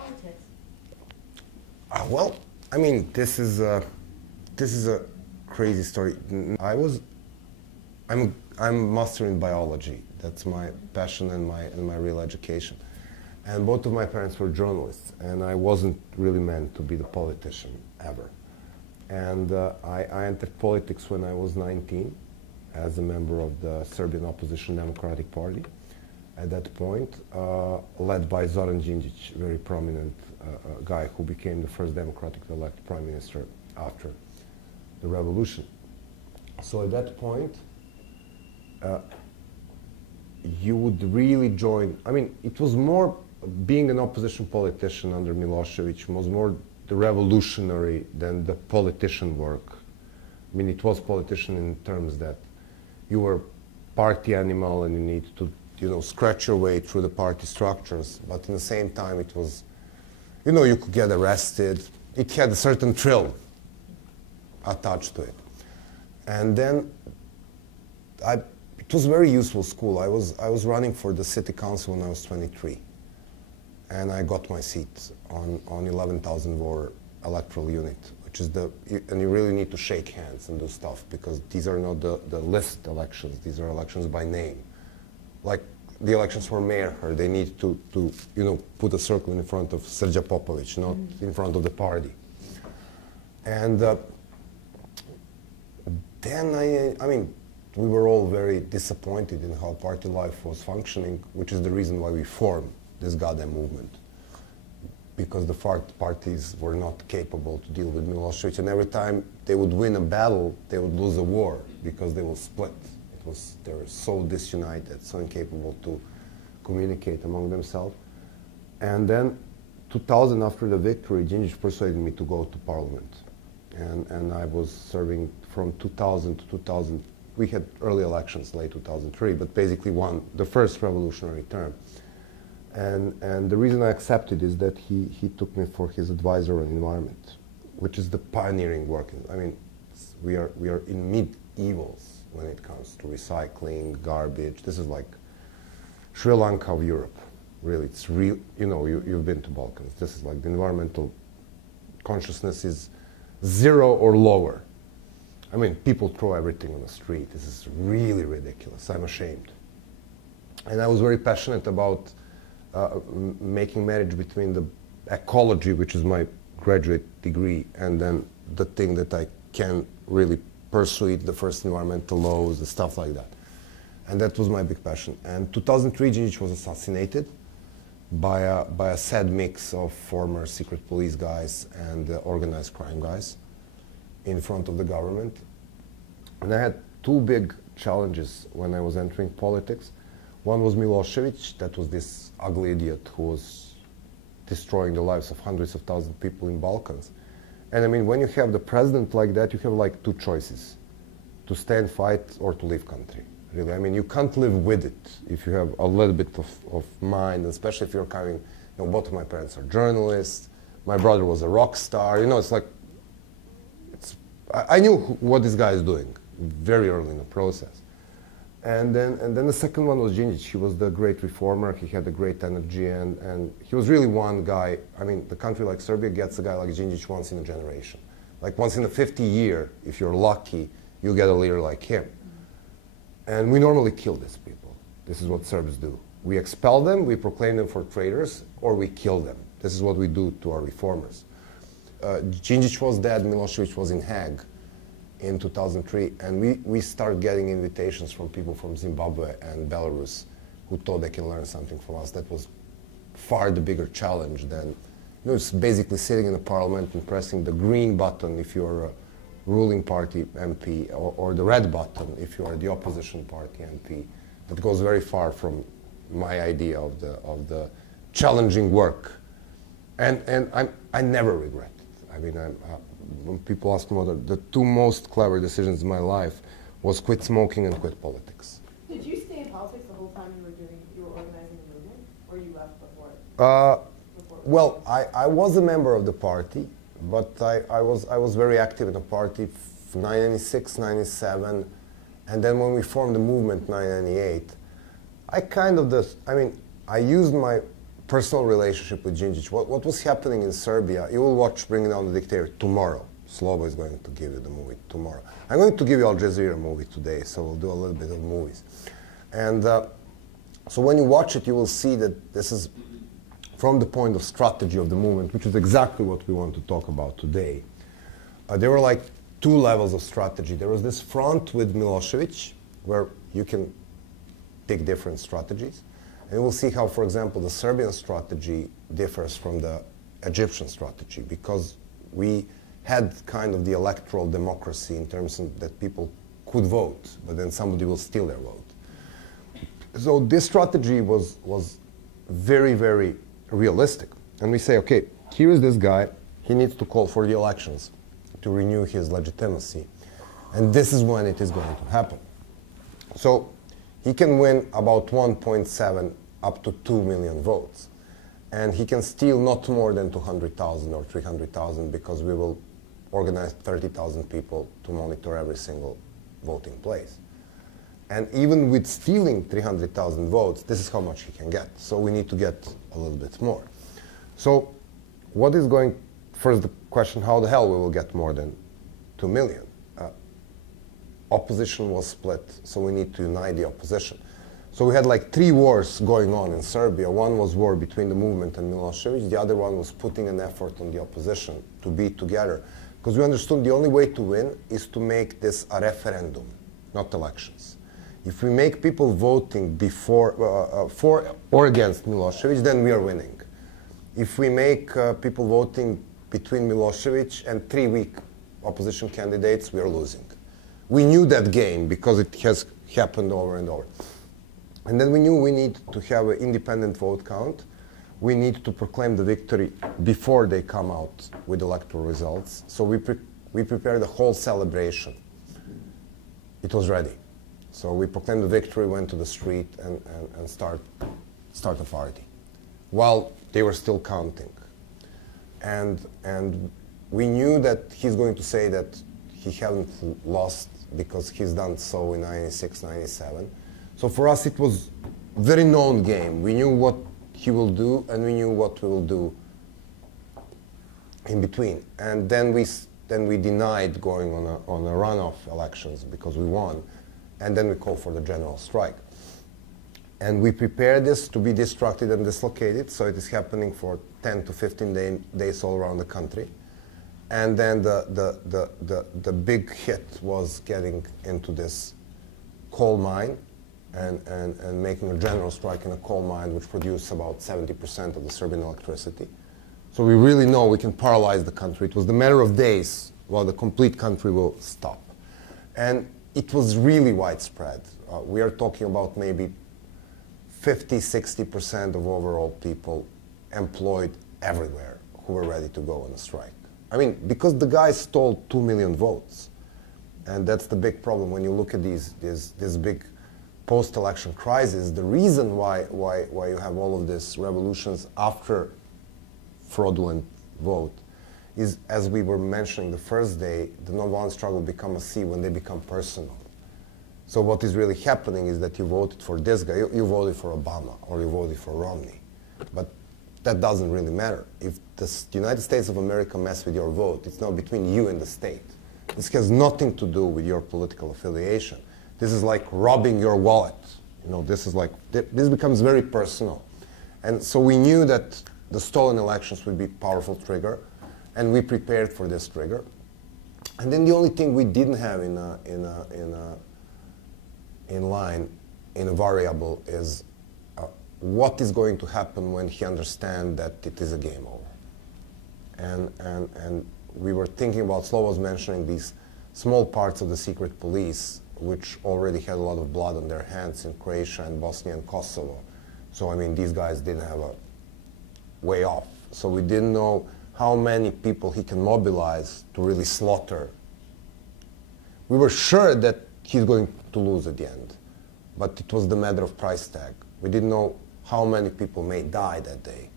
politics? Well, I mean, this is a crazy story. I'm master in biology. That's my passion and my real education. And both of my parents were journalists, and I wasn't really meant to be the politician ever. And I entered politics when I was 19 as a member of the Serbian Opposition Democratic Party. At that point, led by Zoran Đinđić, a very prominent guy who became the first democratically elected prime minister after the revolution. So at that point, you would really join. I mean, it was more being an opposition politician under Milosevic was more the revolutionary than the politician work. I mean, it was politician in terms that you were party animal and you need to, you know, scratch your way through the party structures. But in the same time, it was, you know, you could get arrested. It had a certain thrill attached to it. And then it was a very useful school. I was running for the city council when I was 23. And I got my seat on 11,000 voter electoral unit, which is and you really need to shake hands and do stuff because these are not the list elections. These are elections by name. Like the elections for mayor, they need to you know, put a circle in front of Srđa Popović, not in front of the party. And then I mean, we were all very disappointed in how party life was functioning, which is the reason why we formed this goddamn movement, because the parties were not capable to deal with Milosevic, and every time they would win a battle, they would lose a war because they will split. They were so disunited, so incapable to communicate among themselves. And then 2000, after the victory, Đinđić persuaded me to go to parliament. And I was serving from 2000 to 2000. We had early elections, late 2003, but basically won the first revolutionary term. And the reason I accepted is that he took me for his advisor on environment, which is the pioneering work. I mean, we are in mid-evils when it comes to recycling, garbage. This is like Sri Lanka of Europe, really. It's real, you know, you've been to Balkans. This is like the environmental consciousness is zero or lower. I mean, people throw everything on the street. This is really ridiculous. I'm ashamed. And I was very passionate about making marriage between the ecology, which is my graduate degree, and then the thing that I can really pursue, the first environmental laws, and stuff like that. And that was my big passion. And 2003, Đinđić was assassinated by a sad mix of former secret police guys and organized crime guys in front of the government. And I had two big challenges when I was entering politics. One was Milosevic, that was this ugly idiot who was destroying the lives of hundreds of thousands of people in Balkans. And I mean, when you have the president like that, you have like two choices: to stay and fight or to leave country, really. I mean, you can't live with it if you have a little bit of mind, especially if you're coming, you know, both of my parents are journalists, my brother was a rock star, you know, it's like, I knew what this guy is doing very early in the process. And then the second one was Đinđić. He was the great reformer. He had a great energy, and he was really one guy. I mean, the country like Serbia gets a guy like Đinđić once in a generation. Like once in a 50 year, if you're lucky, you get a leader like him. And we normally kill these people. This is what Serbs do. We expel them, we proclaim them for traitors, or we kill them. This is what we do to our reformers. Đinđić was dead, Milosevic was in Hague in 2003, and we started getting invitations from people from Zimbabwe and Belarus who thought they can learn something from us. That was far the bigger challenge than, you know, it's basically sitting in the parliament and pressing the green button if you're a ruling party MP, or the red button if you are the opposition party MP. That goes very far from my idea of the challenging work. And I never regret it. I mean, when people ask me what the two most clever decisions in my life was quit smoking and quit politics. Did you stay in politics the whole time you were organizing the movement, or you left before? Well, I was a member of the party, but I was very active in the party 1996, 1997, and then when we formed the movement 1998, I used my personal relationship with Djindjic. What was happening in Serbia, you will watch Bringing Down the Dictator tomorrow. Slobo is going to give you the movie tomorrow. I'm going to give you Al Jazeera movie today, so we'll do a little bit of movies. And so when you watch it, you will see that this is from the point of strategy of the movement, which is exactly what we want to talk about today. There were like two levels of strategy. There was this front with Milosevic, where you can take different strategies. And we'll see how, for example, the Serbian strategy differs from the Egyptian strategy, because we had kind of the electoral democracy in terms of that people could vote, but then somebody will steal their vote. So this strategy was very, very realistic. And we say, okay, here is this guy, he needs to call for the elections to renew his legitimacy. And this is when it is going to happen. So he can win about 1.7 up to 2 million votes. And he can steal not more than 200,000 or 300,000, because we will organize 30,000 people to monitor every single voting place. And even with stealing 300,000 votes, this is how much he can get. So we need to get a little bit more. So what is going, first the question, how the hell we will get more than 2 million? Opposition was split, so we need to unite the opposition. So we had like 3 wars going on in Serbia. One was war between the movement and Milosevic. The other one was putting an effort on the opposition to be together. Because we understood the only way to win is to make this a referendum, not elections. If we make people voting before, for or against Milosevic, then we are winning. If we make people voting between Milosevic and 3 weak opposition candidates, we are losing. We knew that game because it has happened over and over. And then we knew we need to have an independent vote count. We need to proclaim the victory before they come out with electoral results. So we prepared a whole celebration. It was ready. So we proclaimed the victory, went to the street, and start a party while they were still counting. And we knew that he's going to say that he hadn't lost because he's done so in 96, 97. So for us, it was a very known game. We knew what he will do, and we knew what we will do in between. And then we denied going on a runoff elections because we won. And then we called for the general strike. And we prepared this to be distracted and dislocated, so it is happening for 10 to 15 days all around the country. And then the big hit was getting into this coal mine and making a general strike in a coal mine, which produced about 70% of the Serbian electricity. So we really know we can paralyze the country. It was the matter of days while the complete country will stop. And it was really widespread. We are talking about maybe 50–60% of overall people employed everywhere who were ready to go on a strike. I mean, because the guy stole 2 million votes. And that's the big problem when you look at this big post-election crisis. The reason why you have all of these revolutions after fraudulent vote is, as we were mentioning the first day, the nonviolent struggle become a sea when they become personal. So what is really happening is that you voted for this guy, you voted for Obama, or you voted for Romney. But that doesn't really matter. If the United States of America mess with your vote, it's now between you and the state. This has nothing to do with your political affiliation. This is like robbing your wallet. You know, this becomes very personal. And so we knew that the stolen elections would be a powerful trigger, and we prepared for this trigger. And then the only thing we didn't have in a variable is what is going to happen when he understands that it is a game over. And we were thinking about, Slobo was mentioning these small parts of the secret police, which already had a lot of blood on their hands in Croatia and Bosnia and Kosovo. So, I mean, these guys didn't have a way off. So we didn't know how many people he can mobilize to really slaughter. We were sure that he's going to lose at the end, but it was the matter of price tag. We didn't know how many people may die that day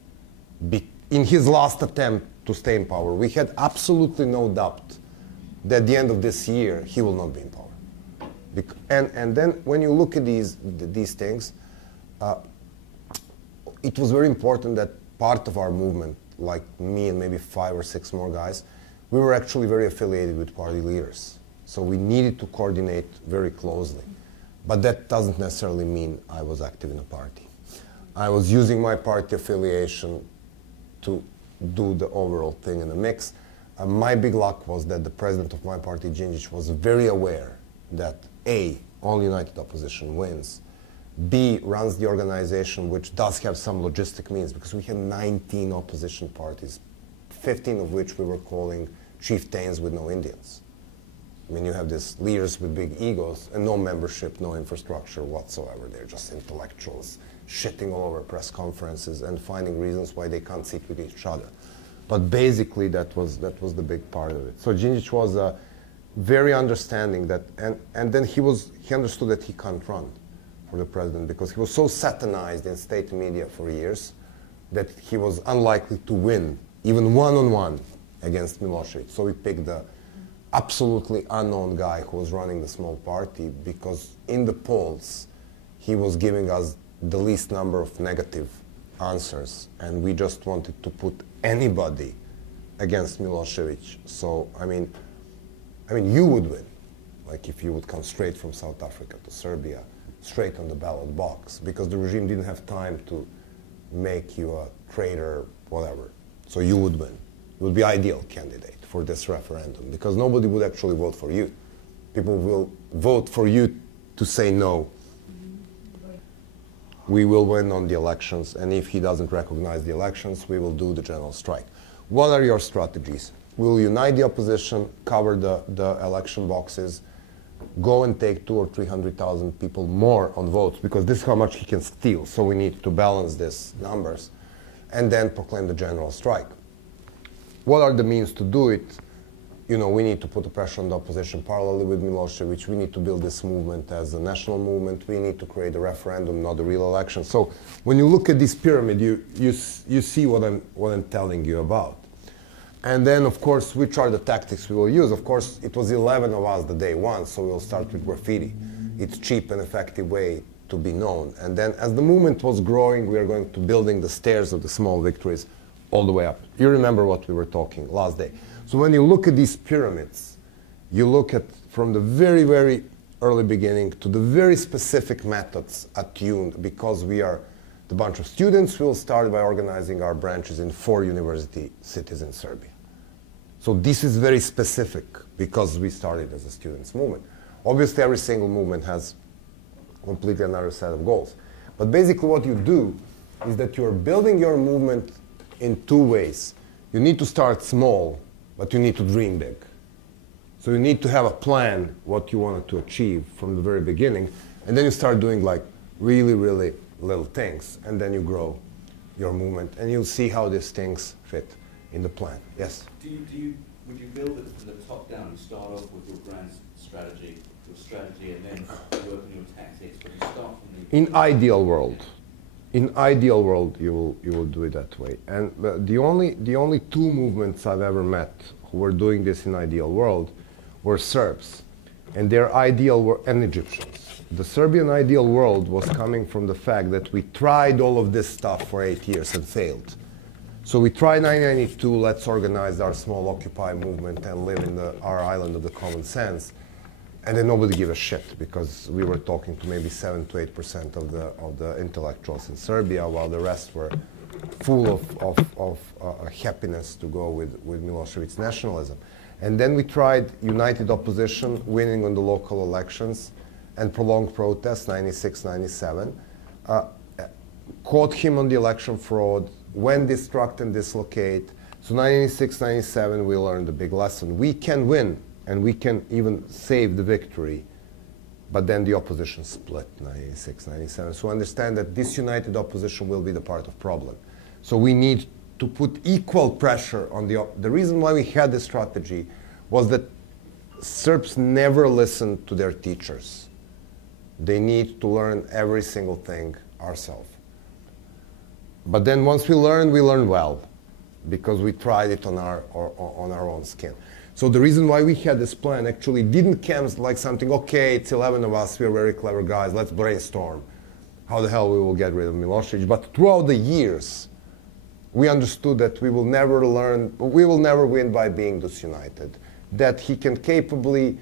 in his last attempt to stay in power. We had absolutely no doubt that at the end of this year, he will not be in power. And then when you look at these things, it was very important that part of our movement, like me and maybe 5 or 6 more guys, we were actually very affiliated with party leaders. So we needed to coordinate very closely. But that doesn't necessarily mean I was active in a party. I was using my party affiliation to do the overall thing in the mix. My big luck was that the president of my party, Đinđić, was very aware that A, only united opposition wins, B, runs the organization, which does have some logistic means, because we had 19 opposition parties, 15 of which we were calling chieftains with no Indians. I mean, you have these leaders with big egos and no membership, no infrastructure whatsoever. They're just intellectuals shitting all over press conferences and finding reasons why they can't sit with each other. But basically, that was the big part of it. So Đinđić was very understanding that, and then he understood that he can't run for the president because he was so satanized in state media for years that he was unlikely to win, even one-on-one against Milosevic. So we picked the absolutely unknown guy who was running the small party because in the polls, he was giving us the least number of negative answers, and we just wanted to put anybody against Milosevic. So, I mean, you would win, like if you would come straight from South Africa to Serbia, straight on the ballot box, because the regime didn't have time to make you a traitor, whatever. So you would win. You would be ideal candidate for this referendum, because nobody would actually vote for you. People will vote for you to say no. We will win on the elections, and if he doesn't recognize the elections, we will do the general strike. What are your strategies? We will unite the opposition, cover the election boxes, go and take 200,000 or 300,000 people more on votes, because this is how much he can steal, so we need to balance these numbers, and then proclaim the general strike. What are the means to do it? You know, we need to put the pressure on the opposition parallelly with Milosevic. We need to build this movement as a national movement. We need to create a referendum, not a real election. So when you look at this pyramid, you see what I'm telling you about. And then, of course, which are the tactics we will use? Of course, it was 11 of us the day one, so we'll start with graffiti. It's cheap and effective way to be known. And then as the movement was growing, we are going to building the stairs of the small victories all the way up. You remember what we were talking last day. So when you look at these pyramids, you look at from the very, very early beginning to the very specific methods attuned, because we are the bunch of students. We'll start by organizing our branches in 4 university cities in Serbia. So this is very specific because we started as a students' movement. Obviously, every single movement has completely another set of goals. But basically what you do is that you're building your movement in 2 ways. You need to start small, but you need to dream big. So you need to have a plan what you wanted to achieve from the very beginning, and then you start doing like really, really little things, and then you grow your movement, and you'll see how these things fit in the plan. Yes? Would you build it from the top down? You start off with your brand strategy, and then work on your tactics, but you start from the... In ideal world, you will do it that way. And the only 2 movements I've ever met who were doing this in ideal world were Serbs, and their ideal and Egyptians. The Serbian ideal world was coming from the fact that we tried all of this stuff for 8 years and failed. So we tried 1992, let's organize our small Occupy movement and live in our island of the common sense. And then nobody gave a shit, because we were talking to maybe 7 to 8% of the intellectuals in Serbia, while the rest were full of happiness to go with Milosevic's nationalism. And then we tried united opposition, winning on the local elections, and prolonged protests, 96, 97. Caught him on the election fraud, when destruct and dislocate. So 96, 97, we learned a big lesson. We can win, and we can even save the victory, but then the opposition split, 96, 97. So understand that this united opposition will be the part of problem. So we need to put equal pressure on the reason why we had this strategy was that Serbs never listened to their teachers. They need to learn every single thing ourselves. But then once we learn well, because we tried it on our own skin. So the reason why we had this plan actually didn't come like something, okay, it's 11 of us, we're very clever guys, let's brainstorm how the hell we will get rid of Milosevic. But throughout the years, we understood that we will never win by being disunited, that he can capably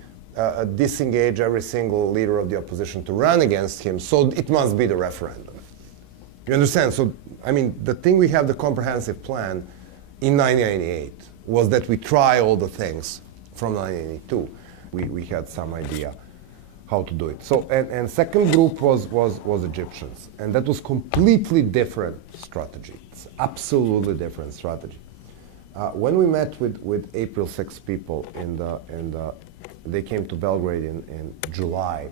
disengage every single leader of the opposition to run against him, so it must be the referendum. You understand? So, I mean, the thing we have the comprehensive plan in 1998 was that we try all the things from 1982. We had some idea how to do it. So, and second group was Egyptians, and that was completely different strategy. It's absolutely different strategy. When we met with April 6 people they came to Belgrade in July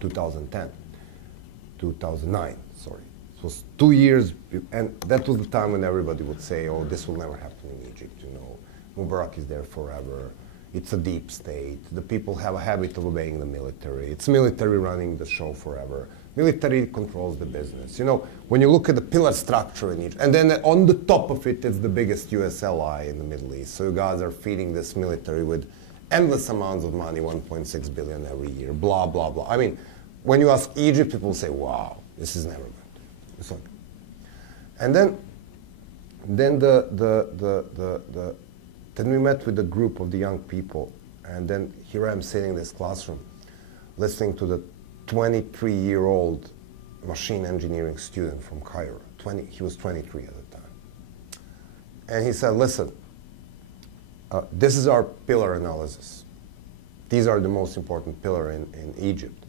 2009, sorry. It was 2 years, and that was the time when everybody would say, oh, this will never happen in Egypt, you know. Mubarak is there forever. It's a deep state. The people have a habit of obeying the military. It's military running the show forever. Military controls the business. You know, when you look at the pillar structure in Egypt, and then on the top of it, it's the biggest US ally in the Middle East. So you guys are feeding this military with endless amounts of money, 1.6 billion every year, blah, blah, blah. I mean, when you ask Egypt, people say, wow, this is never good. It's okay. And then we met with a group of the young people, and then here I am sitting in this classroom, listening to the 23-year-old machine engineering student from Cairo. He was 23 at the time. And he said, listen, this is our pillar analysis. These are the most important pillar in Egypt.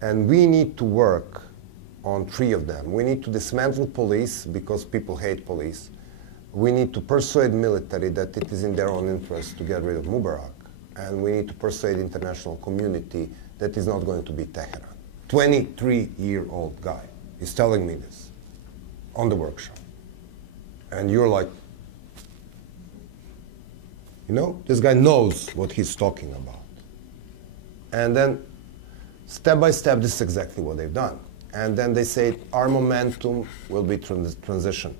And we need to work on 3 of them. We need to dismantle police because people hate police. We need to persuade military that it is in their own interest to get rid of Mubarak. And we need to persuade international community that is not going to be Tehran. 23-year-old guy is telling me this on the workshop. And you're like, you know, this guy knows what he's talking about. And then, step by step, this is exactly what they've done. And then they say, our momentum will be transition.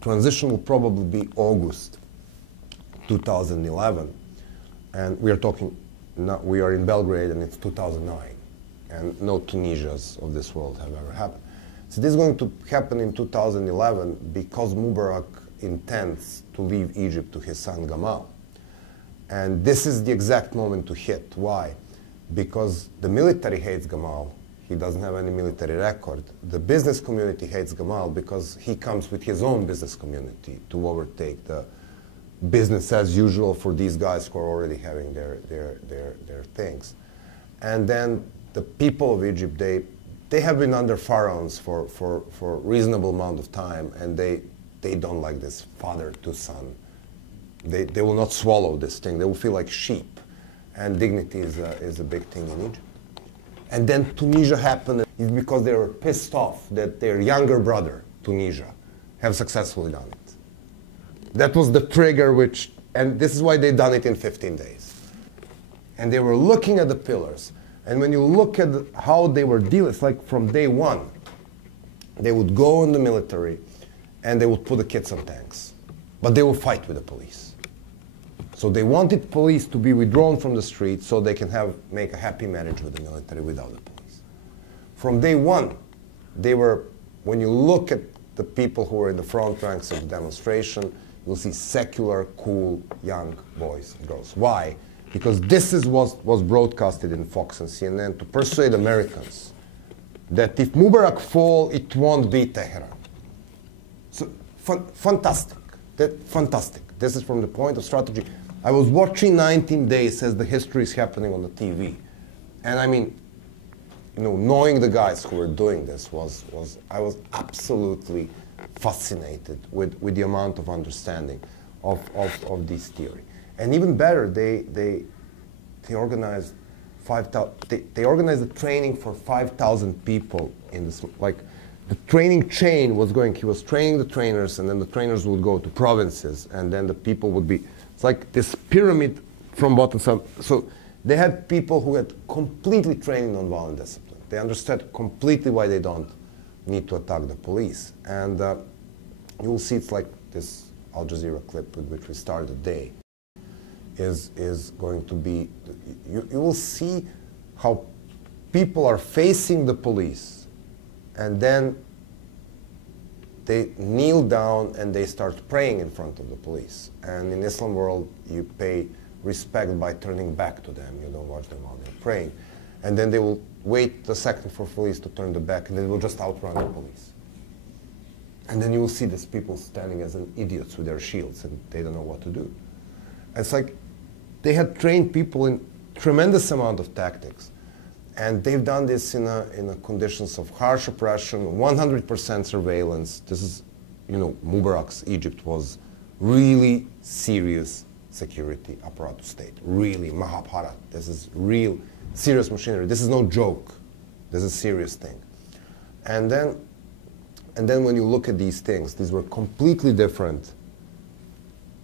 Transition will probably be August 2011. And we are talking, we are in Belgrade, and it's 2009. And no Tunisias of this world have ever happened. So this is going to happen in 2011 because Mubarak intends to leave Egypt to his son Gamal. And this is the exact moment to hit. Why? Because the military hates Gamal. He doesn't have any military record. The business community hates Gamal because he comes with his own business community to overtake the business as usual for these guys who are already having their things. And then the people of Egypt, they have been under pharaohs for a reasonable amount of time, and they don't like this father to son. They will not swallow this thing. They will feel like sheep. And dignity is a big thing in Egypt. And then Tunisia happened is because they were pissed off that their younger brother, Tunisia, have successfully done it. That was the trigger and this is why they done it in 15 days. And they were looking at the pillars. And when you look at how they were dealing, it's like from day one, they would go in the military and they would put the kids on tanks. But they would fight with the police. So they wanted police to be withdrawn from the street so they can make a happy marriage with the military without the police. From day one, when you look at the people who were in the front ranks of the demonstration, you'll see secular, cool, young boys and girls. Why? Because this is what was broadcasted in Fox and CNN to persuade Americans that if Mubarak fall, it won't be Tehran. So fantastic. Fantastic. This is from the point of strategy. I was watching 19 Days as the history is happening on the TV. And I mean, you know, knowing the guys who were doing this I was absolutely fascinated with the amount of understanding of this theory. And even better, they organized they organized the training for 5,000 people in this, like the training chain was going, he was training the trainers, and then the trainers would go to provinces, and then the people would be, it's like this pyramid from bottom up. So they had people who had completely trained in nonviolent discipline. They understood completely why they don't need to attack the police. And you will see it's like this Al Jazeera clip with which we started the day is going to be, you will see how people are facing the police and then they kneel down and they start praying in front of the police. And in Islam world, you pay respect by turning back to them. You don't watch them while they're praying. And then they will wait a second for police to turn the back, and they will just outrun the police. And then you will see these people standing as an idiots with their shields, and they don't know what to do. It's like they had trained people in tremendous amount of tactics. And they've done this in a conditions of harsh oppression, 100% surveillance. This is, you know, Mubarak's Egypt was really serious security apparatus state. Really, Mahabharat. This is real, serious machinery. This is no joke. This is a serious thing. And then when you look at these things, these were completely different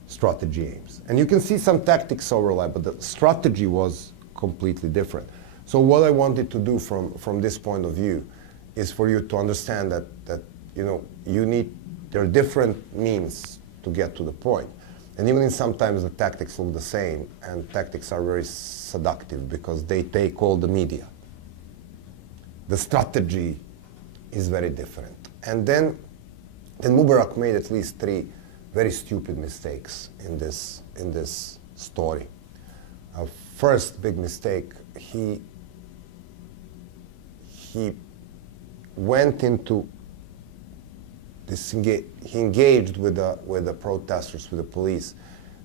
strategy aims. And you can see some tactics overlap, but the strategy was completely different. So what I wanted to do from this point of view is for you to understand that you know, there are different means to get to the point. And even in sometimes the tactics look the same, and tactics are very seductive because they take all the media. The strategy is very different. And then Mubarak made at least 3 very stupid mistakes in this story. First big mistake, he went into this, he engaged with the protesters, with the police,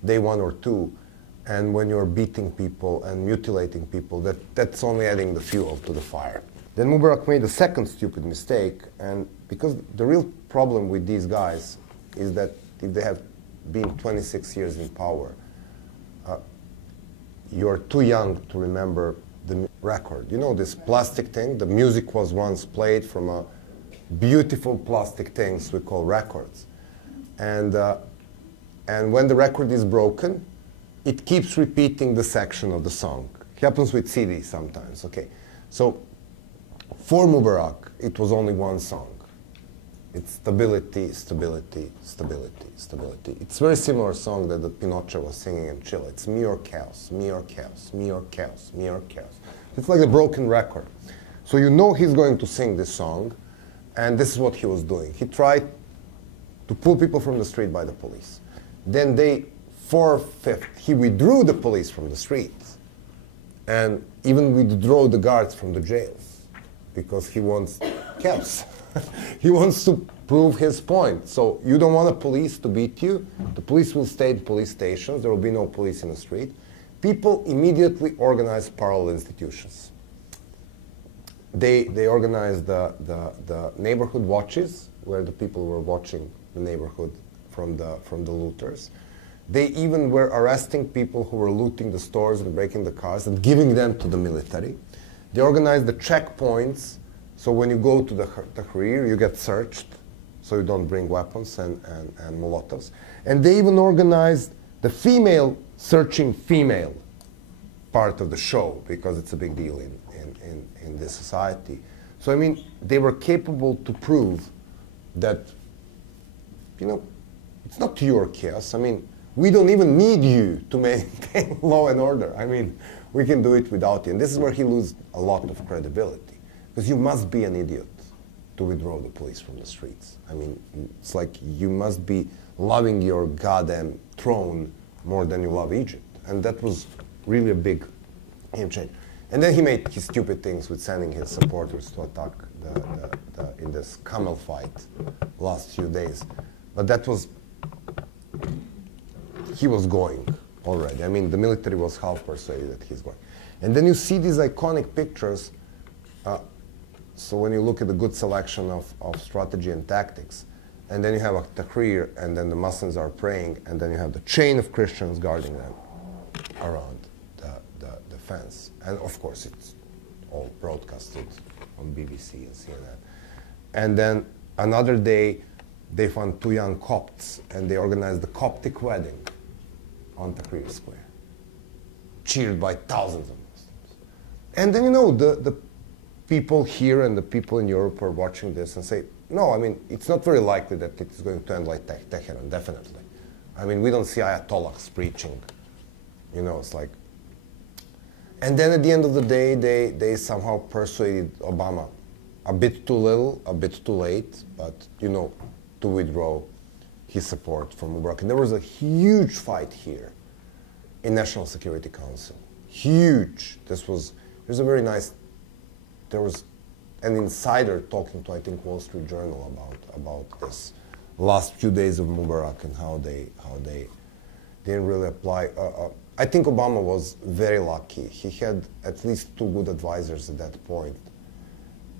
day 1 or 2, and when you're beating people and mutilating people, that's only adding the fuel to the fire. Then Mubarak made a second stupid mistake, and because the real problem with these guys is that if they have been 26 years in power, you're too young to remember the record. You know this plastic thing? The music was once played from a beautiful plastic things we call records. And when the record is broken, it keeps repeating the section of the song. It happens with CDs sometimes, okay? So for Mubarak, it was only one song. It's stability, stability, stability, stability. It's a very similar song that the Pinochet was singing in Chile. It's me or chaos, me or chaos, me or chaos, me or chaos. It's like a broken record. So you know he's going to sing this song, and this is what he was doing. He tried to pull people from the street by the police. Then day 4 or 5, he withdrew the police from the streets, and even withdrew the guards from the jails, because he wants chaos. He wants to prove his point. So you don't want the police to beat you. The police will stay in police stations. There will be no police in the street. People immediately organize parallel institutions. They organized the neighborhood watches, where the people were watching the neighborhood from the looters. They even were arresting people who were looting the stores and breaking the cars and giving them to the military. They organized the checkpoints. So when you go to the Tahrir, you get searched, so you don't bring weapons and Molotovs. And they even organized the female searching female part of the show, because it's a big deal in this society. So I mean, they were capable to prove that, you know, it's not your chaos. I mean, we don't even need you to maintain law and order. I mean, we can do it without you. And this is where he loses a lot of credibility. Because you must be an idiot to withdraw the police from the streets. I mean, it's like you must be loving your goddamn throne more than you love Egypt. And that was really a big game change. And then he made his stupid things with sending his supporters to attack in this camel fight last few days. But that was, he was going already. I mean, the military was half persuaded that he's going. And then you see these iconic pictures. So when you look at the good selection of strategy and tactics, and then you have a Tahrir, and then the Muslims are praying, and then you have the chain of Christians guarding them around the fence. And of course, it's all broadcasted on BBC and CNN. And then another day, they found 2 young Copts, and they organized the Coptic wedding on Tahrir Square, cheered by thousands of Muslims. And then, you know, the people here and the people in Europe are watching this and say, no, I mean, it's not very likely that it is going to end like Tehran, definitely. I mean, we don't see Ayatollahs preaching. You know, it's like... And then at the end of the day, they somehow persuaded Obama a bit too little, a bit too late, but, you know, to withdraw his support from Mubarak. And there was a huge fight here in National Security Council. Huge. There's a very nice, there was an insider talking to, I think, Wall Street Journal about this last few days of Mubarak and how they didn't really apply. I think Obama was very lucky. He had at least two good advisors at that point.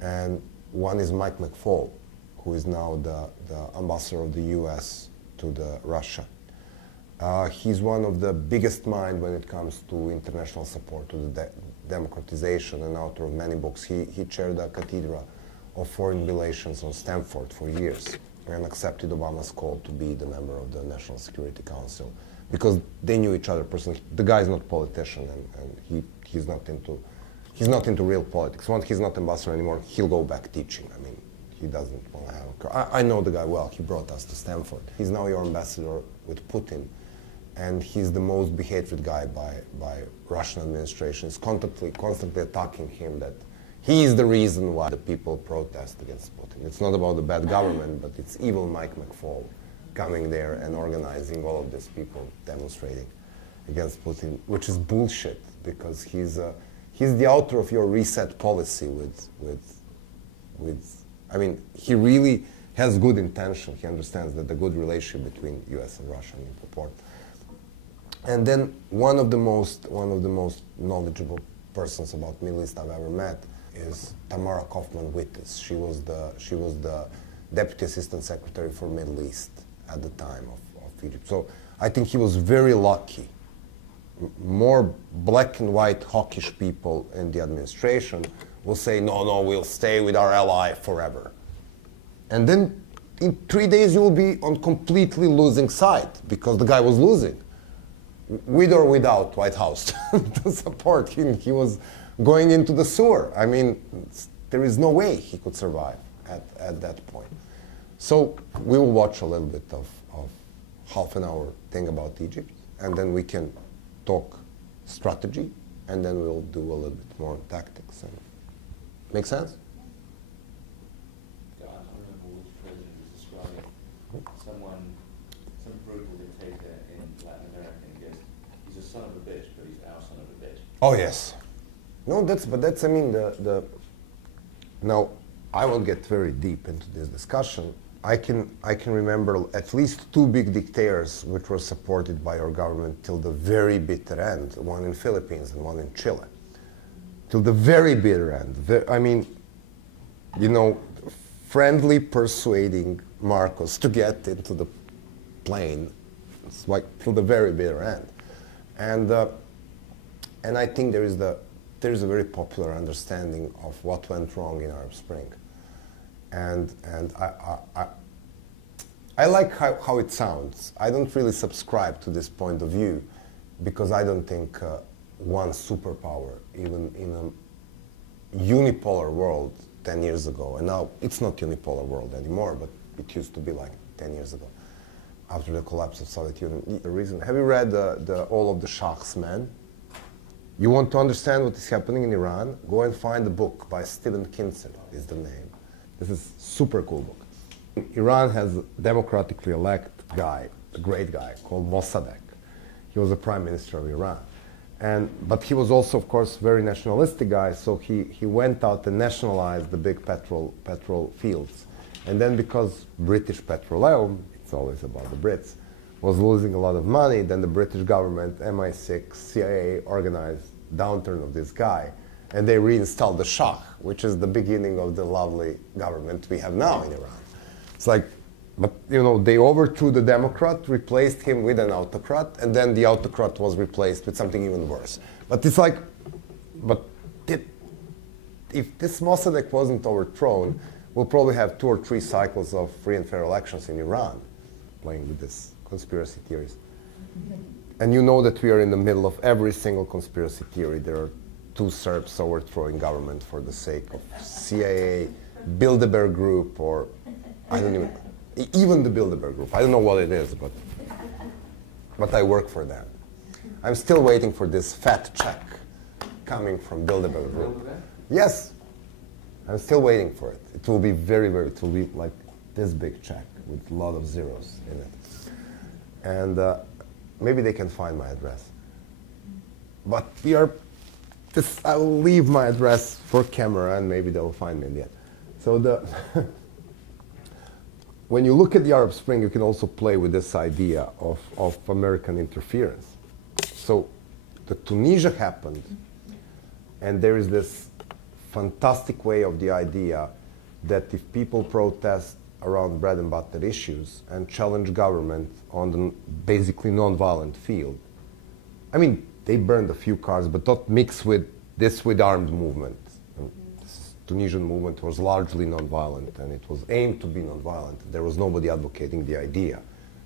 And one is Mike McFaul, who is now the ambassador of the US to Russia. He's one of the biggest minds when it comes to international support to the democratization, and author of many books. He chaired the Cathedra of Foreign Relations on Stanford for years and accepted Obama's call to be the member of the National Security Council because they knew each other personally. The guy's not a politician, and he's not into real politics. Once he's not ambassador anymore, he'll go back teaching. I mean, he doesn't want to have I know the guy well. He brought us to Stanford. He's now your ambassador with Putin, and he's the most behated guy by Russian administration. He's constantly attacking him that he is the reason why the people protest against Putin. It's not about the bad government, but it's evil Mike McFaul coming there and organizing all of these people demonstrating against Putin, which is bullshit because he's the author of your reset policy I mean, he really has good intention. He understands that the good relationship between US and Russia is important. And then one of the most knowledgeable persons about Middle East I've ever met is Tamara Kaufman-Wittis. She was the Deputy Assistant Secretary for Middle East at the time of Egypt. So I think he was very lucky. More black and white hawkish people in the administration will say, no, we'll stay with our ally forever. And then in 3 days you will be on completely losing side because the guy was losing. With or without White House to support him, he was going into the sewer. I mean, there is no way he could survive at that point. So we will watch a little bit of half an hour thing about Egypt, and then we can talk strategy, and then we'll do a little bit more tactics. Make sense? Yeah, I remember which president was describing some brutal dictator in Latin America, and he goes, he's a son of a bitch, but he's our son of a bitch. Oh yes. No, that's I mean now I won't get very deep into this discussion. I can remember at least two big dictators which were supported by our government till the very bitter end, one in Philippines and one in Chile. Till the very bitter end. I mean, you know, friendly persuading Marcos to get into the plane. It's like till the very bitter end. And I think there is a very popular understanding of what went wrong in Arab Spring. And I like how it sounds. I don't really subscribe to this point of view because I don't think one superpower, even in a unipolar world 10 years ago, and now it's not unipolar world anymore, but it used to be like 10 years ago, after the collapse of Soviet Union. The reason, have you read all of the Shah's Men? You want to understand what is happening in Iran? Go and find the book by Stephen Kinzer is the name. This is super cool book. Iran has a democratically elected guy, a great guy called Mossadegh. He was the prime minister of Iran. But he was also, of course, very nationalistic guy, so he went out and nationalized the big petrol fields. And then because British Petroleum, it's always about the Brits, was losing a lot of money, then the British government, MI6, CIA, organized downturn of this guy, and they reinstalled the Shah, which is the beginning of the lovely government we have now in Iran. It's like, but you know, they overthrew the Democrat, replaced him with an autocrat, and then the autocrat was replaced with something even worse. But it's like, if this Mossadegh wasn't overthrown, we'll probably have 2 or 3 cycles of free and fair elections in Iran, playing with this conspiracy theories. And you know that we are in the middle of every single conspiracy theory. There are 2 Serbs overthrowing government for the sake of CIA, Bilderberg Group, or I don't even the Bilderberg Group. I don't know what it is, but I work for them. I'm still waiting for this fat check coming from Bilderberg Group. Yes. I'm still waiting for it. It will be it will be like this big check with a lot of zeros in it. And maybe they can find my address. But I will leave my address for camera and maybe they'll find me in the end. So when you look at the Arab Spring, you can also play with this idea of American interference. So the Tunisia happened, and there is this fantastic way of the idea that if people protest around bread and butter issues and challenge government on the basically non-violent field, I mean, they burned a few cars, but not mix with armed movement. This Tunisian movement was largely non-violent, and it was aimed to be non-violent. There was nobody advocating the idea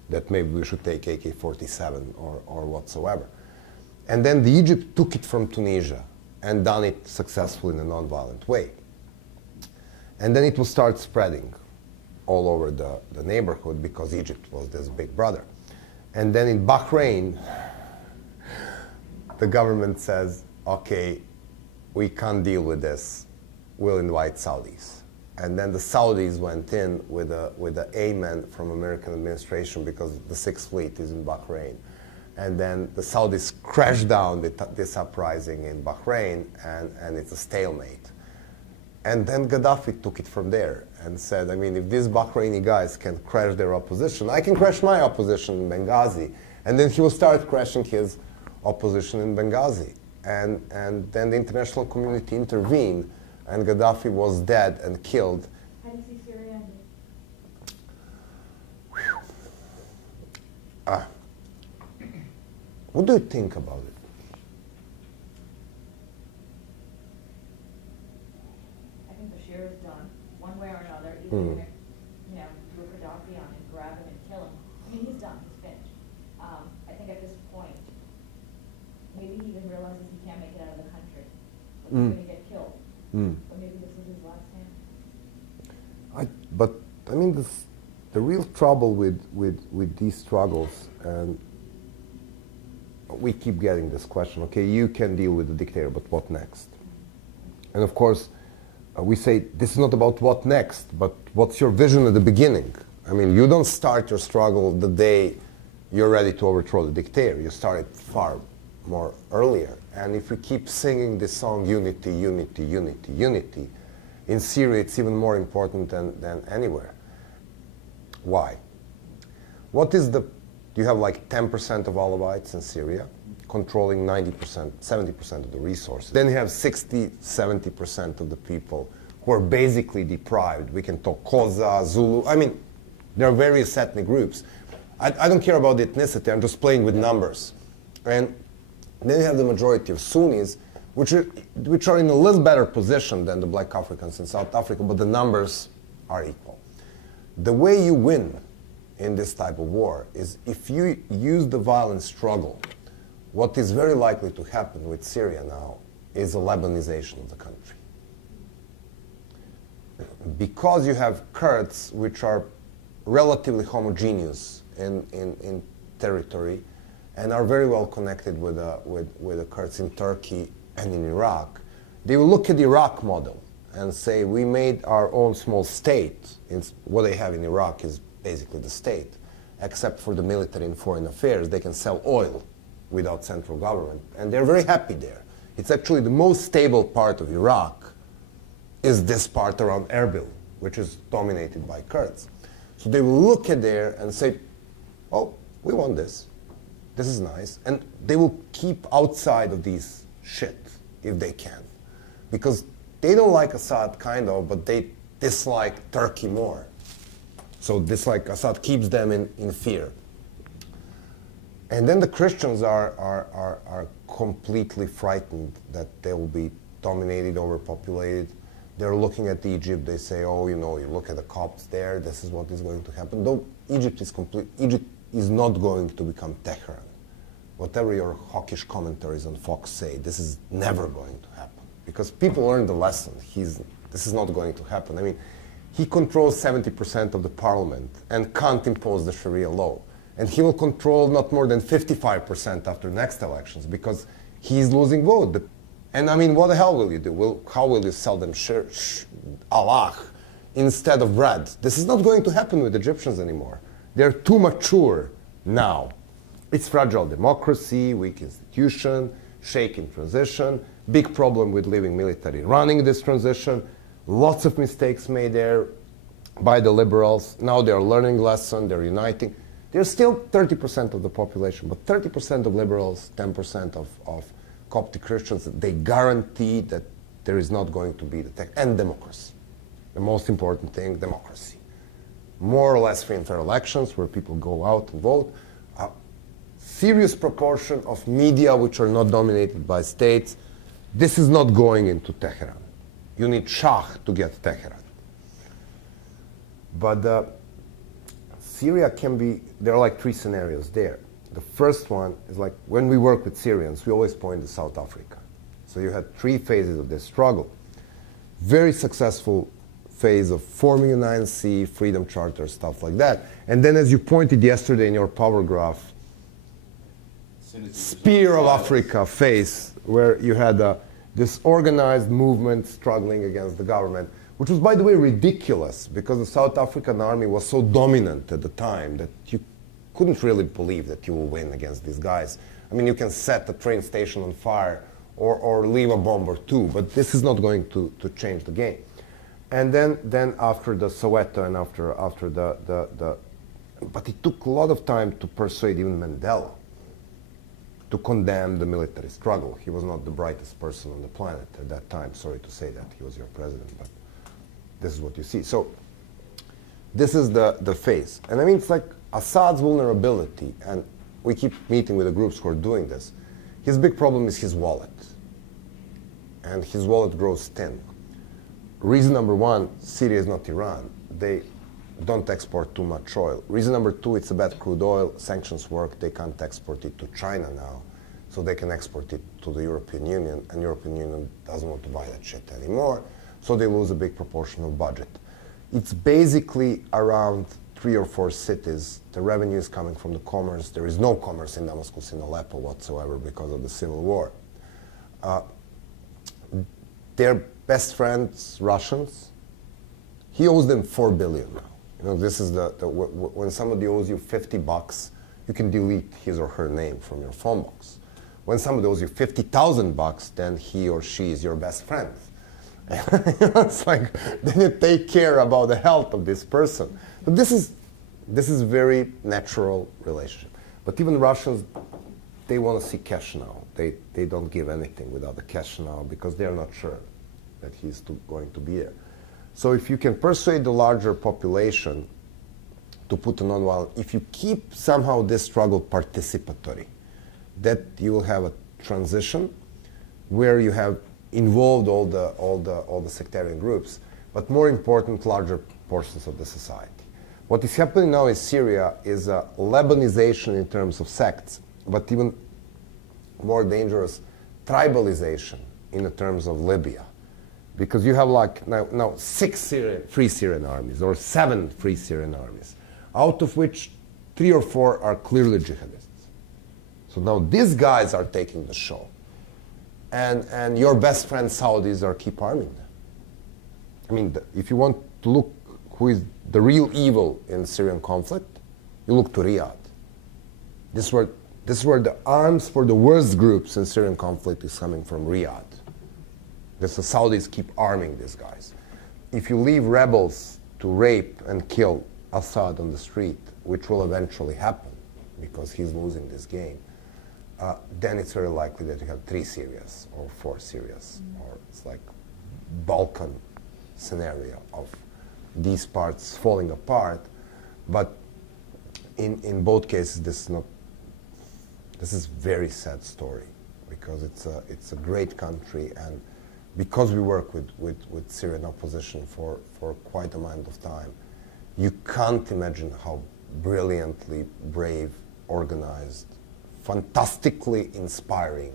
that maybe we should take AK-47 or whatsoever. And then the Egypt took it from Tunisia and done it successfully in a non-violent way. And then it will start spreading all over the neighborhood because Egypt was this big brother. And then in Bahrain, the government says, okay, we can't deal with this, we'll invite Saudis. And then the Saudis went in with a amen from American administration because the Sixth Fleet is in Bahrain. And then the Saudis crashed down this uprising in Bahrain, and it's a stalemate. And then Gaddafi took it from there and said, I mean, if these Bahraini guys can crash their opposition, I can crash my opposition in Benghazi. And then he will start crashing his opposition in Benghazi. And then the international community intervened, and Gaddafi was dead and killed. How do you see Syria ending? What do you think about it? I think Bashir is done, one way or another. Either you're going to, do a Gaddafi on him, grab him, and kill him. I mean, he's done. He's finished. I think at this point, maybe he even realizes he can't make it out of the country. But he's going to get killed. But maybe this is his last stand. The real trouble with these struggles, and we keep getting this question, okay, you can deal with the dictator, but what next? And of course, we say, this is not about what next, but what's your vision at the beginning? I mean, you don't start your struggle the day you're ready to overthrow the dictator. You start it far more earlier. And if we keep singing this song, unity, unity, unity, unity, in Syria it's even more important than anywhere. Why? You have like 10% of Alawites in Syria, controlling 90%, 70% of the resources. Then you have 60, 70% of the people who are basically deprived. We can talk Xhosa, Zulu. I mean, there are various ethnic groups. I don't care about the ethnicity, I'm just playing with numbers. And then you have the majority of Sunnis, which are in a little better position than the black Africans in South Africa, but the numbers are equal. The way you win in this type of war is if you use the violent struggle. What is very likely to happen with Syria now is a Lebanization of the country. Because you have Kurds, which are relatively homogeneous in territory, and are very well connected with the Kurds in Turkey and in Iraq, they will look at the Iraq model and say, we made our own small state. What they have in Iraq is basically the state, except for the military and foreign affairs. They can sell oil without central government, and they're very happy there. It's actually the most stable part of Iraq is this part around Erbil, which is dominated by Kurds. So they will look at there and say, oh, we want this. This is nice. And they will keep outside of these shit if they can. Because they don't like Assad, kind of, but they dislike Turkey more. So dislike Assad keeps them in fear. And then the Christians are completely frightened that they will be dominated, overpopulated. They're looking at Egypt, they say, oh, you look at the Copts there, this is what is going to happen. Though Egypt is not going to become Tehran. Whatever your hawkish commentaries on Fox say, this is never going to happen. Because people learned the lesson. This is not going to happen. I mean, he controls 70% of the parliament and can't impose the Sharia law. And he will control not more than 55% after next elections because he's losing vote. And I mean, what the hell will you do? How will you sell them Allah instead of bread? This is not going to happen with Egyptians anymore. They're too mature now. It's fragile democracy, weak institution, shaky transition, big problem with leaving military running this transition, lots of mistakes made there by the liberals. Now they're learning lesson, they're uniting. They're still 30% of the population, but 30% of liberals, 10% of Coptic Christians, they guarantee that there is not going to be the tech and democracy. The most important thing, democracy. More or less free and fair elections where people go out and vote. A serious proportion of media which are not dominated by states. This is not going into Tehran. You need Shah to get Tehran. But Syria can be, there are like three scenarios there. The first one is like when we work with Syrians, we always point to South Africa. So you had three phases of this struggle. Very successful phase of forming an INC, Freedom Charter, stuff like that. And then as you pointed yesterday in your power graph, Spear of Africa phase, where you had this organized movement struggling against the government, which was, by the way, ridiculous because the South African army was so dominant at the time that you couldn't really believe that you will win against these guys. I mean, you can set a train station on fire or leave a bomb or two, but this is not going to change the game. And then after the Soweto and after the but it took a lot of time to persuade even Mandela to condemn the military struggle. He was not the brightest person on the planet at that time. Sorry to say that, he was your president, but this is what you see. So this is the phase. And I mean, it's like Assad's vulnerability, and we keep meeting with the groups who are doing this. His big problem is his wallet. And his wallet grows thin. Reason number one, Syria is not Iran. They don't export too much oil. Reason number two, it's a bad crude oil. Sanctions work. They can't export it to China now. So they can export it to the European Union, and European Union doesn't want to buy that shit anymore. So they lose a big proportion of budget. It's basically around 3 or 4 cities. The revenue is coming from the commerce. There is no commerce in Damascus, in Aleppo whatsoever because of the civil war. Their best friends, Russians, he owes them $4 billion now. You know, this is when somebody owes you $50, you can delete his or her name from your phone box. When somebody owes you $50,000, then he or she is your best friend. It's like, then you take care about the health of this person. But this is very natural relationship. But even Russians, they want to see cash now. They don't give anything without the cash now because they're not sure that he's going to be there. So if you can persuade the larger population to put a non-violent, if you keep somehow this struggle participatory, that you will have a transition where you have involved all the sectarian groups, but more important, larger portions of the society. What is happening now in Syria is a Lebanization in terms of sects, but even more dangerous, tribalization in the terms of Libya. Because you have like now 6 free Syrian armies, or 7 free Syrian armies, out of which 3 or 4 are clearly jihadists. So now these guys are taking the show. And your best friend Saudis are keep arming them. I mean, if you want to look who is the real evil in Syrian conflict, you look to Riyadh. This is where the arms for the worst groups in Syrian conflict is coming from Riyadh. Because the Saudis keep arming these guys. If you leave rebels to rape and kill Assad on the street, which will eventually happen because he's losing this game, then it's very likely that you have 3 Syrias or 4 Syrias, or it's like Balkan scenario of these parts falling apart. But in both cases, this is very sad story because it's a great country, and because we work with Syrian opposition for quite a amount of time, you can't imagine how brilliantly brave, organized, fantastically inspiring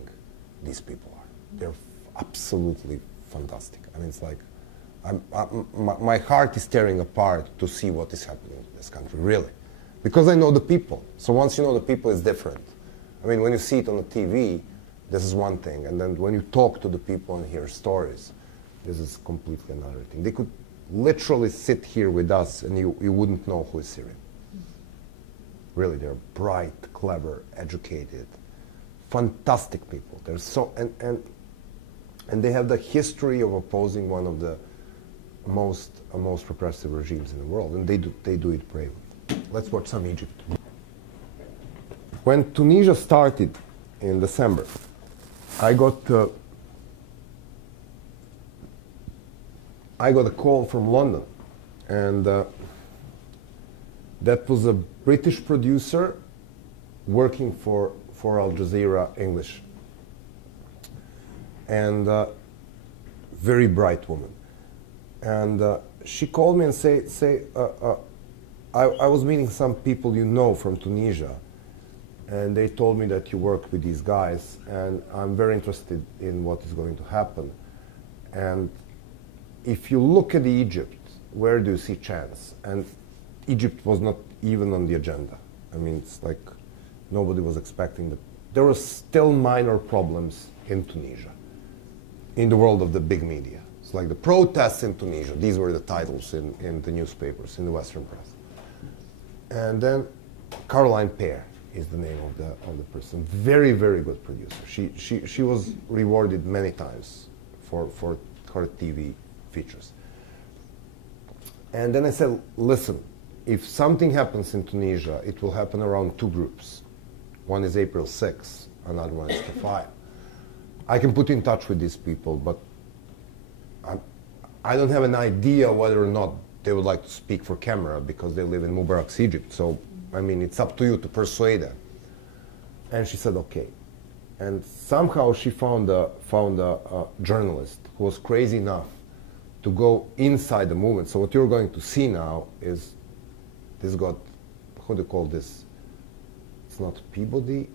these people are. They're absolutely fantastic. I mean, it's like, my heart is tearing apart to see what is happening in this country, really. Because I know the people. So once you know the people, it's different. I mean, when you see it on the TV, This is one thing. And then when you talk to the people and hear stories, this is completely another thing. They could literally sit here with us and you wouldn't know who is Syrian. Really, they're bright, clever, educated, fantastic people. They're so, and they have the history of opposing one of the most repressive regimes in the world, and they do it bravely. Let's watch some Egypt. When Tunisia started in December, I got a call from London, and that was a British producer working for Al Jazeera English, and very bright woman. And she called me and I was meeting some people you know from Tunisia, and they told me that you work with these guys, and I'm very interested in what is going to happen. And if you look at Egypt, where do you see chance? And Egypt was not even on the agenda. I mean, it's like nobody was expecting that. There were still minor problems in Tunisia, in the world of the big media. It's like the protests in Tunisia. These were the titles in the newspapers, in the Western press. And then Caroline Pear is the name of the person. Very, very good producer. She was rewarded many times for her TV features. And then I said, listen, if something happens in Tunisia, it will happen around two groups. One is April 6th, another one is Kafaya. I can put you in touch with these people, but I don't have an idea whether or not they would like to speak for camera because they live in Mubarak's Egypt. So, I mean, it's up to you to persuade them. And she said, okay. And somehow she found a journalist who was crazy enough to go inside the movement. So what you're going to see now is this got, how do you call this? It's not Peabody.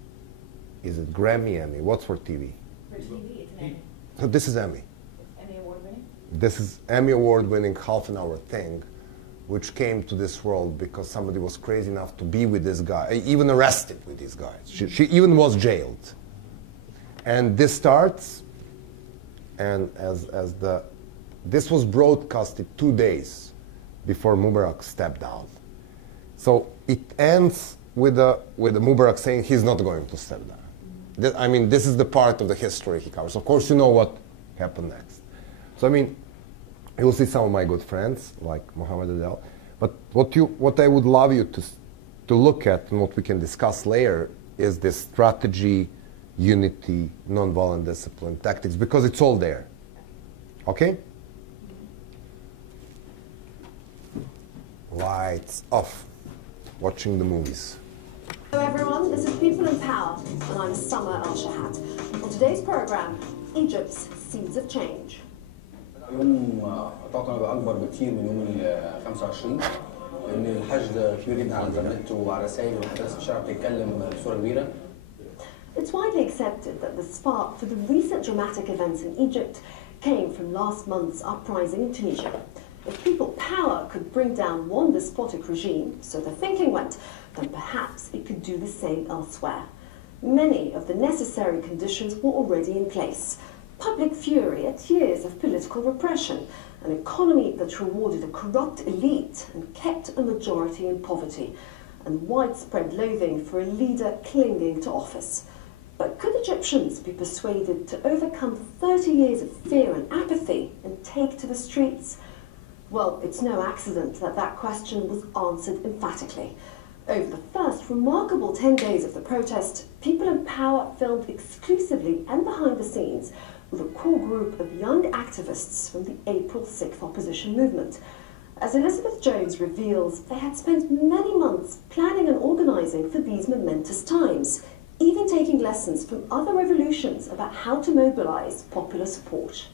Is it Grammy, Emmy? What's for TV? For TV, it's an Emmy. So this is Emmy. It's Emmy Award winning? This is Emmy Award winning half-an-hour thing, which came to this world because somebody was crazy enough to be with this guy, even arrested with these guys. She even was jailed. And this starts, and this was broadcasted 2 days before Mubarak stepped down. So it ends with the Mubarak saying he's not going to step down. I mean, this is the part of the history he covers. Of course, you know what happened next. So I mean, you'll see some of my good friends like Mohammed Adel. But what I would love you to look at and what we can discuss later is this strategy, unity, nonviolent discipline, tactics, because it's all there. Okay? Lights off. Watching the movies. Hello everyone, this is People in Power, and I'm Summer Al-Shahat. On today's program, Egypt's Seeds of Change. يوم تعتبر اكبر بكثير من يوم ال 25 لان الحشد كبير جدا على الانترنت وعلى الرسائل والحدث في الشارع بتتكلم بصوره كبيره. It's widely accepted that the spark for the recent dramatic events in Egypt came from last month's uprising in Tunisia. If people power could bring down one despotic regime, so the thinking went, then perhaps it could do the same elsewhere. Many of the necessary conditions were already in place. Public fury at years of political repression, an economy that rewarded a corrupt elite and kept a majority in poverty, and widespread loathing for a leader clinging to office. But could Egyptians be persuaded to overcome 30 years of fear and apathy and take to the streets? Well, it's no accident that that question was answered emphatically. Over the first remarkable 10 days of the protest, People in Power filmed exclusively and behind the scenes with a core group of young activists from the April 6th opposition movement. As Elizabeth Jones reveals, they had spent many months planning and organising for these momentous times, even taking lessons from other revolutions about how to mobilise popular support.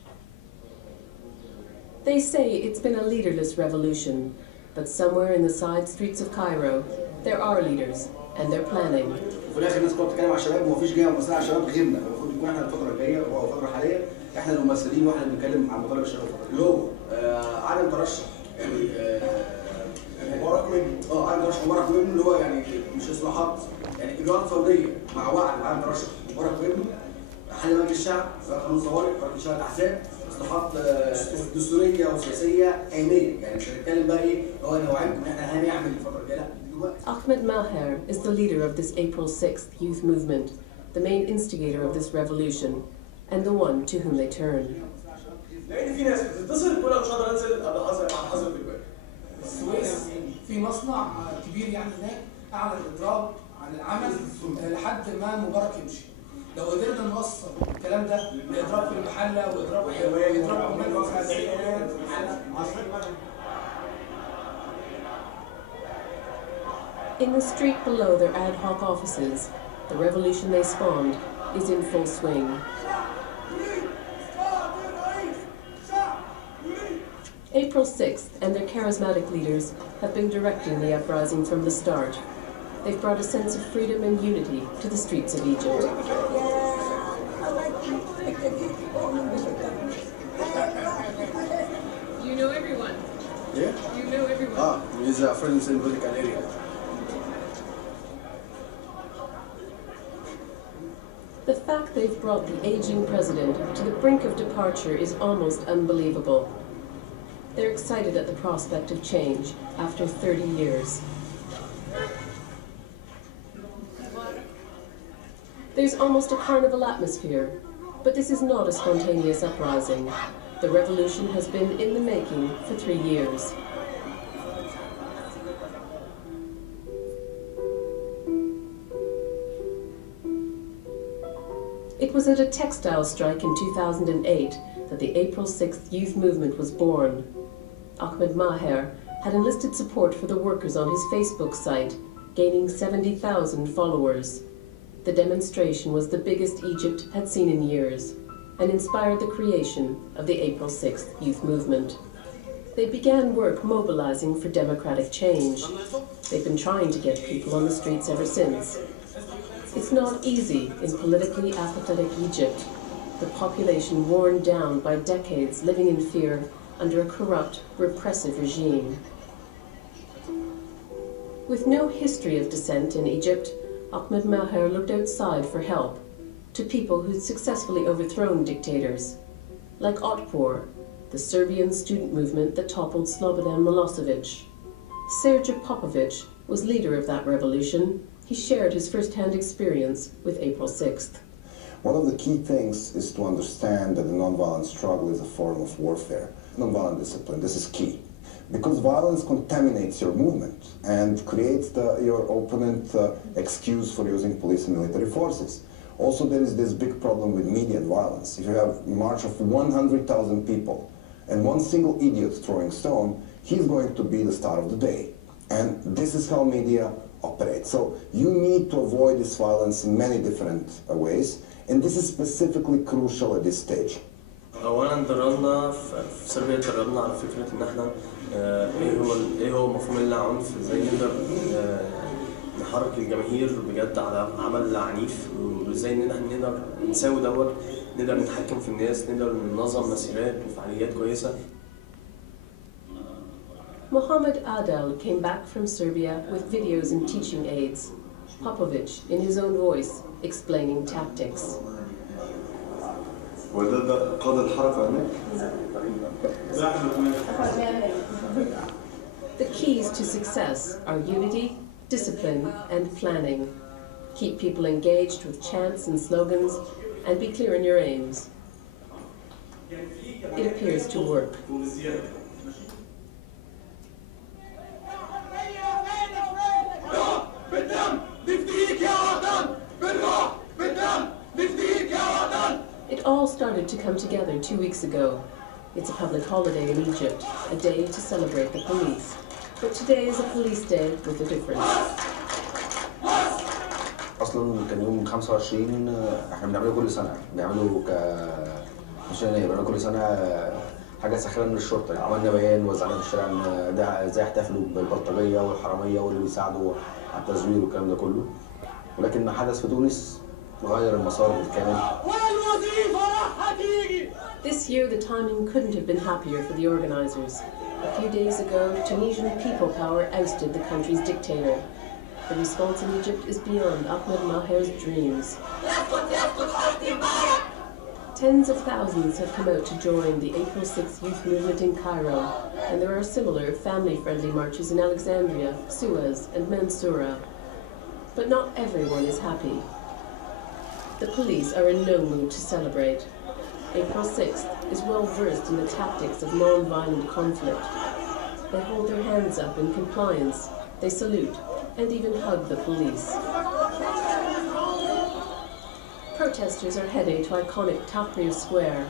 They say it's been a leaderless revolution, but somewhere in the side streets of Cairo, there are leaders, and they're planning. وفي الاخر الناس كلها بتتكلم على الشباب ومفيش جهه مصنعه على الشباب غيرنا، المفروض نكون احنا الفتره الجايه او الفتره الحاليه احنا الممثلين واحنا بنتكلم عن مطالب الشباب اللي هو عدم ترشح مبارك وابنه عدم ترشح مبارك وابنه اللي هو يعني مش اصلاحات يعني اجراءات فوريه مع وعد عدم ترشح مبارك وابنه حل مجلس الشعب، قانون الطوارئ، قانون انشاء الاحزاب، اصلاحات دستوريه وسياسيه آنية، يعني مش هنتكلم بقى ايه هو انا وعدكم ان احنا هنعمل الفتره الجايه، لا دلوقتي. Ahmed Maher is the leader of this April 6th youth movement, the main instigator of this revolution, and the one to whom they turn. لان في ناس بتتصل تقول انا مش هقدر انزل ابقى حظر دلوقتي. السويس في مصنع كبير يعني هناك اعلن اضراب عن العمل لحد ما مبارك يمشي. لو قدرنا نوصل الكلام ده لاضراب في المحله واضراب حيوان واضراب عمال In the street below their ad hoc offices, the revolution they spawned is in full swing. April 6th and their charismatic leaders have been directing the uprising from the start. They've brought a sense of freedom and unity to the streets of Egypt. You know everyone. Yeah? You know everyone. He's a friend in the political area. The fact they've brought the aging president to the brink of departure is almost unbelievable. They're excited at the prospect of change after 30 years. There's almost a carnival atmosphere, but this is not a spontaneous uprising. The revolution has been in the making for 3 years. It was at a textile strike in 2008 that the April 6th youth movement was born. Ahmed Maher had enlisted support for the workers on his Facebook site, gaining 70,000 followers. The demonstration was the biggest Egypt had seen in years and inspired the creation of the April 6th youth movement. They began work mobilizing for democratic change. They've been trying to get people on the streets ever since. It's not easy in politically apathetic Egypt, the population worn down by decades living in fear under a corrupt, repressive regime. With no history of dissent in Egypt, Ahmed Maher looked outside for help, to people who'd successfully overthrown dictators, like Otpor, the Serbian student movement that toppled Slobodan Milosevic. Serge Popovic was leader of that revolution. He shared his first-hand experience with April 6th. One of the key things is to understand that the nonviolent struggle is a form of warfare. Nonviolent discipline, this is key. Because violence contaminates your movement and creates your opponent excuse for using police and military forces. Also, there is this big problem with media violence. If you have a march of 100,000 people and one single idiot throwing stone, he's going to be the star of the day. And this is how media operate. So you need to avoid this violence in many different ways, and this is specifically crucial at this stage. اولا دربنا في صربيا دربنا على فكره ان احنا ايه هو مفهوم العنف، ازاي نقدر نحرك الجماهير بجد على عمل عنيف، وازاي ان احنا نقدر نساوي دوت، نقدر نتحكم في الناس، نقدر ننظم مسيرات وفعاليات كويسه. Mohammed Adel came back from Serbia with videos and teaching aids. Popovic, in his own voice, explaining tactics. The keys to success are unity, discipline, and planning. Keep people engaged with chants and slogans, and be clear in your aims. It appears to work. It all started to come together 2 weeks ago. It's a public holiday in Egypt, a day to celebrate the police. But today is a police day with a difference. اصلا كان يوم 25 احنا بنعمله كل سنه، بنعمله بنعمله كل سنه حاجه ساخره من الشرطه، عملنا بيان وزعنا في الشارع ان ده ازاي يحتفلوا بالبلطجيه والحراميه واللي بيساعدوا على التزوير والكلام ده كله. ولكن ما حدث في تونس غير المسار بالكامل. This year the timing couldn't have been happier for the organizers. A few days ago, Tunisian people power ousted the country's dictator. The response in Egypt is beyond Ahmed Maher's dreams. Tens of thousands have come out to join the April 6th youth movement in Cairo, and there are similar family-friendly marches in Alexandria, Suez, and Mansoura. But not everyone is happy. The police are in no mood to celebrate. April 6th is well versed in the tactics of non-violent conflict. They hold their hands up in compliance, they salute, and even hug the police. Protesters are heading to iconic Tahrir Square.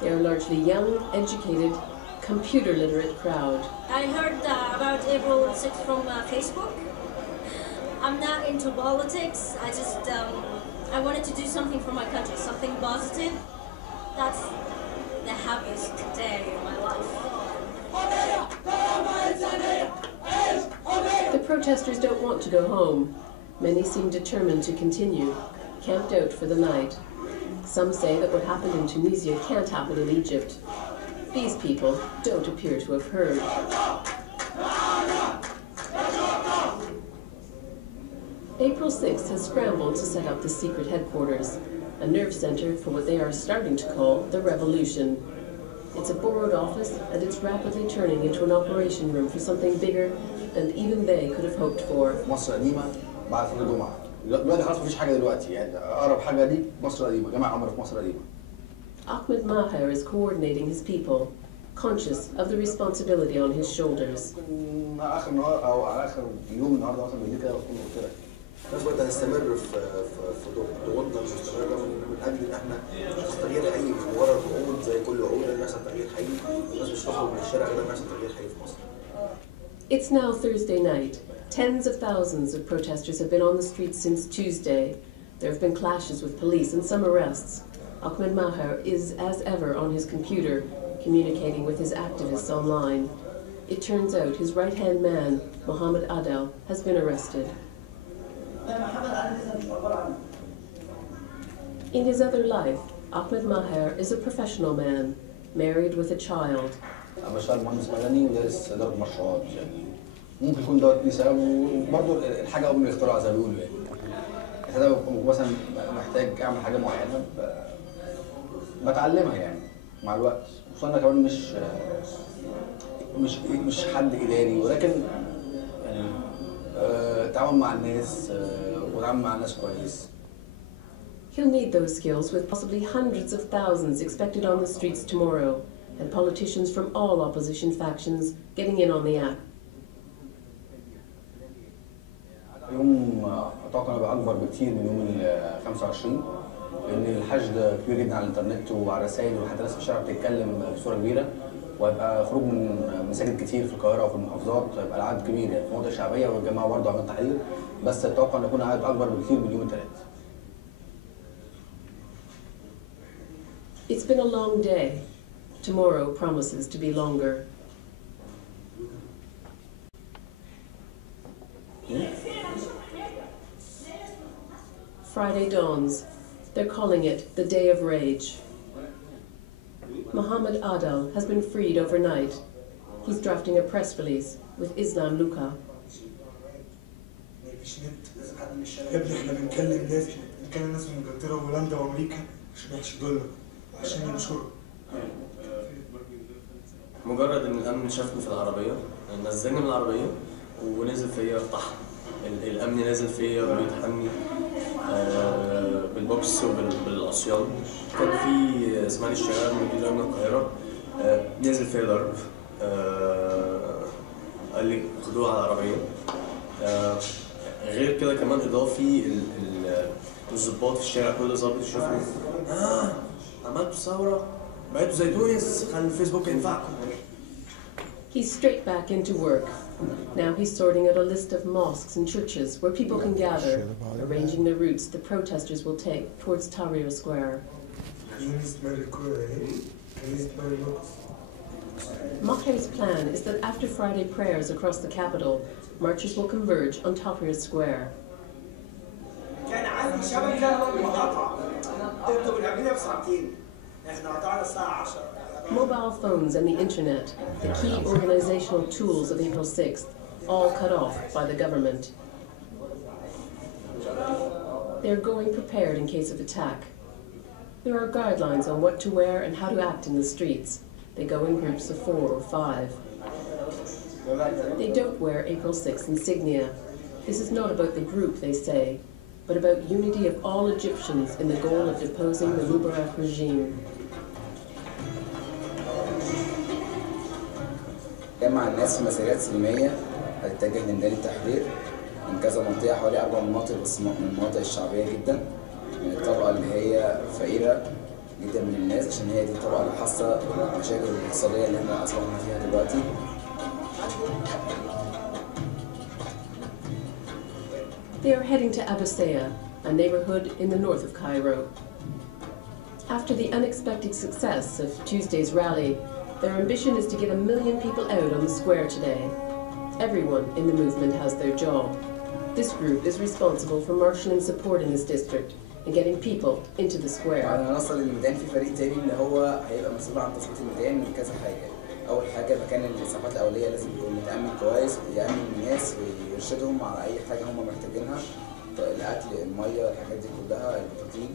They are largely young, educated, computer-literate crowd. I heard about April 6th from Facebook. I'm not into politics. I wanted to do something for my country, something positive. That's the happiest day of my life. The protesters don't want to go home. Many seem determined to continue, camped out for the night. Some say that what happened in Tunisia can't happen in Egypt. These people don't appear to have heard. April 6th has scrambled to set up the secret headquarters, a nerve center for what they are starting to call the revolution. It's a borrowed office, and it's rapidly turning into an operation room for something bigger than even they could have hoped for. مصر قديمة بعد صلاة الجمعة. دلوقتي خلاص مفيش حاجة دلوقتي يعني أقرب حاجة دي مصر قديمة، جامع عمرو في مصر قديمة. Ahmed Maher is coordinating his people, conscious of the responsibility on his shoulders. آخر نهار أو على آخر يوم النهارده مثلا بالليل كده بكون قلت لك. نفس الوقت هنستمر في ضغوطنا المستمرة من أجل إن إحنا نحصل تغيير حقيقي ورا الوعود زي كل وعود إن يحصل تغيير حقيقي، الناس مش تخرج من الشارع غير ما يحصل تغيير حقيقي في مصر. It's now Thursday night. Tens of thousands of protesters have been on the streets since Tuesday. There have been clashes with police and some arrests. Ahmed Maher is, as ever, on his computer, communicating with his activists online. It turns out his right-hand man, Mohammed Adel, has been arrested. In his other life, Ahmed Maher is a professional man, married with a child. أنا بشتغل مهندس مدني ودارس إدارة مشروعات يعني ممكن يكون دوت بسبب وبرضه الحاجة أم الاختراع زي ما بيقولوا يعني. أنا مثلا محتاج أعمل حاجة معينة بتعلمها يعني مع الوقت، خصوصا أنا كمان مش حد إداري ولكن يعني تعاون مع الناس وتعامل مع الناس كويس. He'll need those skills with possibly hundreds of thousands expected on the streets tomorrow, and politicians from all opposition factions getting in on the act. يوم أتوقع يبقى أكبر بكتير من يوم ال 25 لأن الحشد كبير جدا على الإنترنت وعلى الرسائل وحتى الناس في الشارع بتتكلم بصورة كبيرة، وهيبقى خروج من مساجد كتير في القاهرة وفي المحافظات، هيبقى العدد كبير يعني في مناطق شعبية والجماعة برضه عملت تحرير، بس أتوقع إن يكون عدد أكبر بكتير من يوم الثلاث. It's been a long day. Tomorrow promises to be longer. Friday dawns. They're calling it the Day of Rage. Mohammed Adel has been freed overnight. He's drafting a press release with Islam Luka. يا ابني احنا بنكلم ناس من انجلترا وهولندا وامريكا عشان يحشدوا لنا عشان ينشروا. مجرد ان الامن شافني في العربيه نزلني من العربيه ونزل فيا طحن. الامن نزل فيا وبيطحني بالبوكس وبالعصيان. كان في اسماعيل الشغال من من القاهره نزل فيا ضرب. قال لي خدوه على العربيه. غير كده كمان اضافي الضباط في الشارع كل ضابط يشوفني عملتوا ثوره بقيتوا زي تونس خلي الفيسبوك ينفعكم. He's straight back into work. Now he's sorting out a list of mosques and churches where people can gather, arranging the routes the protesters will take towards Tahrir Square. Maher's plan is that after Friday prayers across the capital, marchers will converge on Tahrir Square. Mobile phones and the internet, the key organizational tools of April 6th, all cut off by the government. They're going prepared in case of attack. There are guidelines on what to wear and how to act in the streets. They go in groups of 4 or 5. They don't wear April 6 insignia. This is not about the group, they say, but about unity of all Egyptians in the goal of deposing the Mubarak regime. جمع الناس في مسيرات سلمية هتتجه لميدان التحرير من كذا منطقة، حوالي 4 مناطق بس من المناطق الشعبية جدا، من الطبقة اللي هي فقيرة جدا من الناس، عشان هي دي الطبقة اللي حاسة بالمشاكل الاقتصادية اللي احنا أصبحنا فيها دلوقتي. They are heading to Abbasiyah, a neighborhood in the north of Cairo. After the unexpected success of Tuesday's rally, their ambition is to get 1 million people out on the square today. Everyone in the movement has their job. This group is responsible for marshalling support in this district and getting people into the square. بعد ما نوصل للميدان في فريق تاني اللي هو هيبقى مسؤول عن تظبيط الميدان من كذا حاجة. أول حاجة مكان الإسعافات الأولية لازم يكون متأمن كويس، يأمن الناس ويرشدهم على أي حاجة هم محتاجينها، الأكل، المية، الحاجات دي كلها، البطاطين.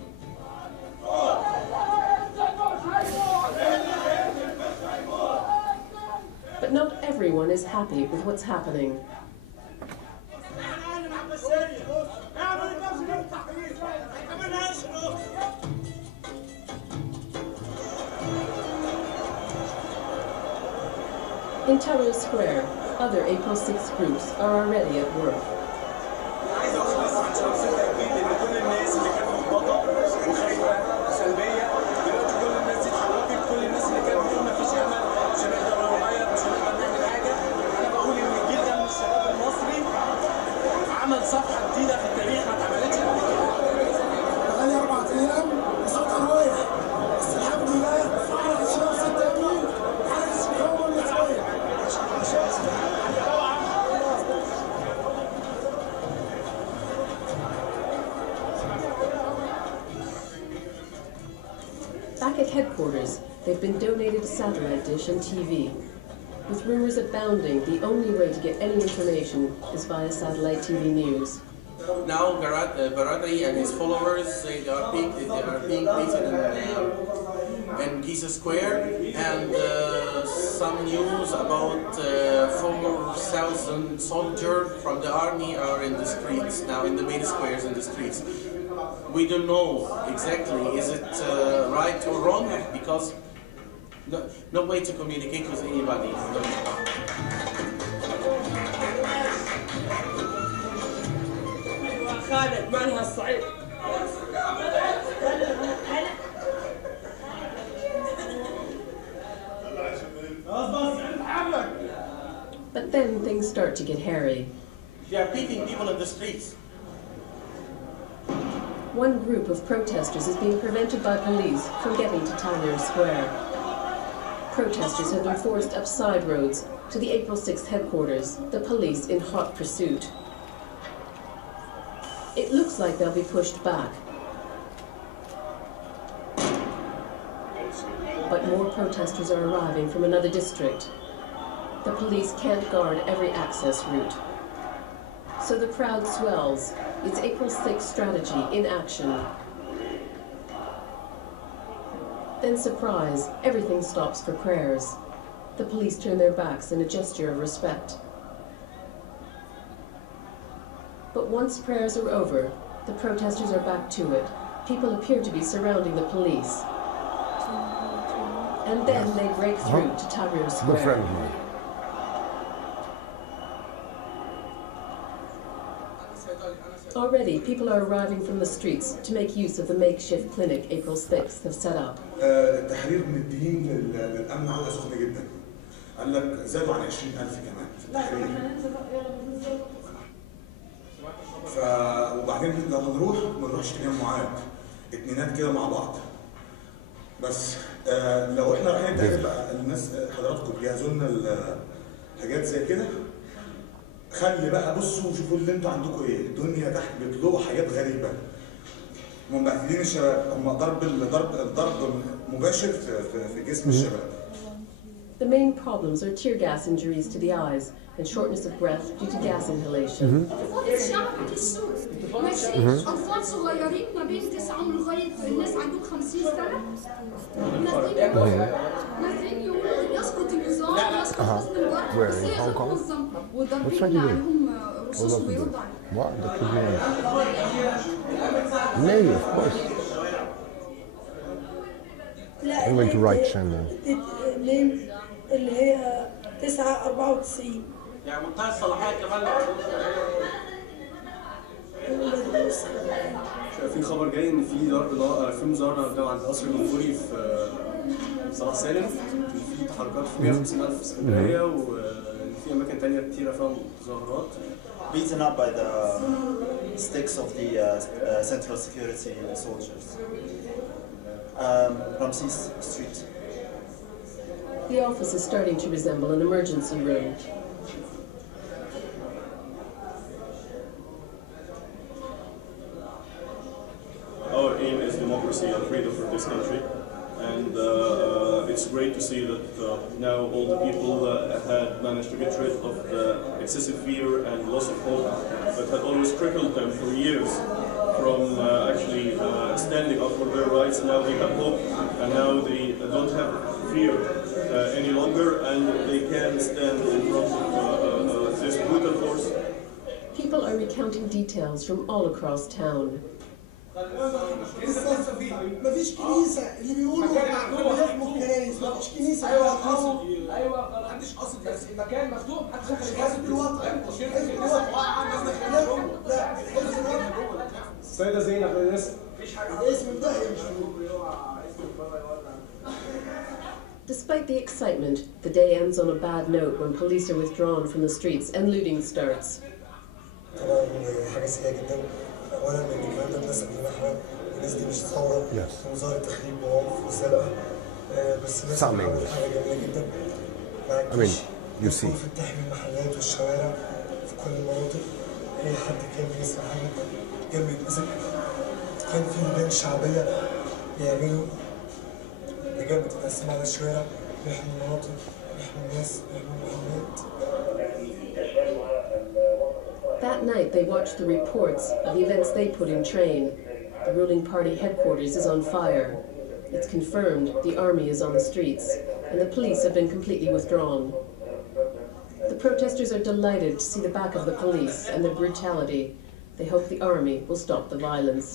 But not everyone is happy with what's happening. In Tahrir Square, other April 6 groups are already at work. Back at headquarters, they've been donated a satellite dish and TV. With rumors abounding, the only way to get any information is via satellite TV news. Now Baradei and his followers, they are being beaten in Giza Square, and some news about 4,000 soldiers from the army are in the streets, now in the main squares in the streets. We don't know exactly, is it right or wrong, because no way to communicate with anybody. But then things start to get hairy. They are beating people in the streets. One group of protesters is being prevented by police from getting to Tahrir Square. Protesters have been forced up side roads to the April 6th headquarters, the police in hot pursuit. It looks like they'll be pushed back. But more protesters are arriving from another district. The police can't guard every access route. So the crowd swells. It's April 6th strategy in action. Then surprise, everything stops for prayers. The police turn their backs in a gesture of respect. But once prayers are over, the protesters are back to it. People appear to be surrounding the police. And then they break through to Tahrir Square. Already, people are arriving from the streets to make use of the makeshift clinic April 6th have set up. التحرير مدين للأمن عودة سخنة جدا. قال لك زادوا عن 20,000 كمان في التحرير. وبعدين لما نروح ما نروحش تجمعات، اتنينات كده مع بعض. بس لو احنا رايحين التحرير بقى الناس حضراتكم جهزوا لنا حاجات زي كده. خلي بقى بصوا وشوفوا اللي انتوا عندكم ايه، الدنيا تحت بيطلعوا حاجات غريبه. مبهدلين الشباب، هم ضرب مباشر في جسم الشباب. The main problems are tear gas injuries to the eyes and shortness of breath due to gas inhalation. أطفال صغيرين ما بين 9 لغاية الناس عندهم 50 سنة. نازلين يقولوا يسقط النظام يسقط حسن الوقت بس هي غير منظمة وضاربين عليهم رصاص وبيردوا عليهم. What? That could be maybe, of course. I'm going to write channel. اللي هي 994 يعني منتهى الصلاحية كمان. في خبر جاي ان في مظاهرة عند قصر الجمهوري في صلاح سالم، في تحركات في 150,000 في اسكندرية وفي اماكن تانية كتيرة فيها مظاهرات. Beaten up by the sticks of the Central Security soldiers. Ramses Street. The office is starting to resemble an emergency room. Our aim is democracy and freedom for this country, and it's great to see that now all the people had managed to get rid of the excessive fear and loss of hope that had always crippled them for years from actually standing up for their rights. Now they have hope, and now they don't have fear any longer, and they can stand in front of this brutal force. People are recounting details from all across town. مفيش كنيسة اللي بيقولوا بيحموا الكنايس مفيش كنيسة ايوه ما عنديش قصد بس المكان مفتوح محدش دخل حزب الوطن لا السيدة زينب الاسم مفيش حاجة الاسم ده Despite the excitement, the day ends on a bad note when police are withdrawn from the streets and looting starts. اولا ان الكلام ده الناس قبل احنا الناس دي مش ثوره مظاهره تخريب وعنف وسرقه بس الناس عملت حاجه جميله جدا في تحمي المحلات والشوارع في كل المناطق اي حد كان بيسمع حاجه كان بيتمسك كان في لجان شعبيه بيعملوا لجان بتتقسم على الشوارع بيحموا المناطق بيحموا الناس بيحموا المحلات. That night, they watched the reports of the events they put in train. The ruling party headquarters is on fire. It's confirmed the army is on the streets, and the police have been completely withdrawn. The protesters are delighted to see the back of the police and their brutality. They hope the army will stop the violence.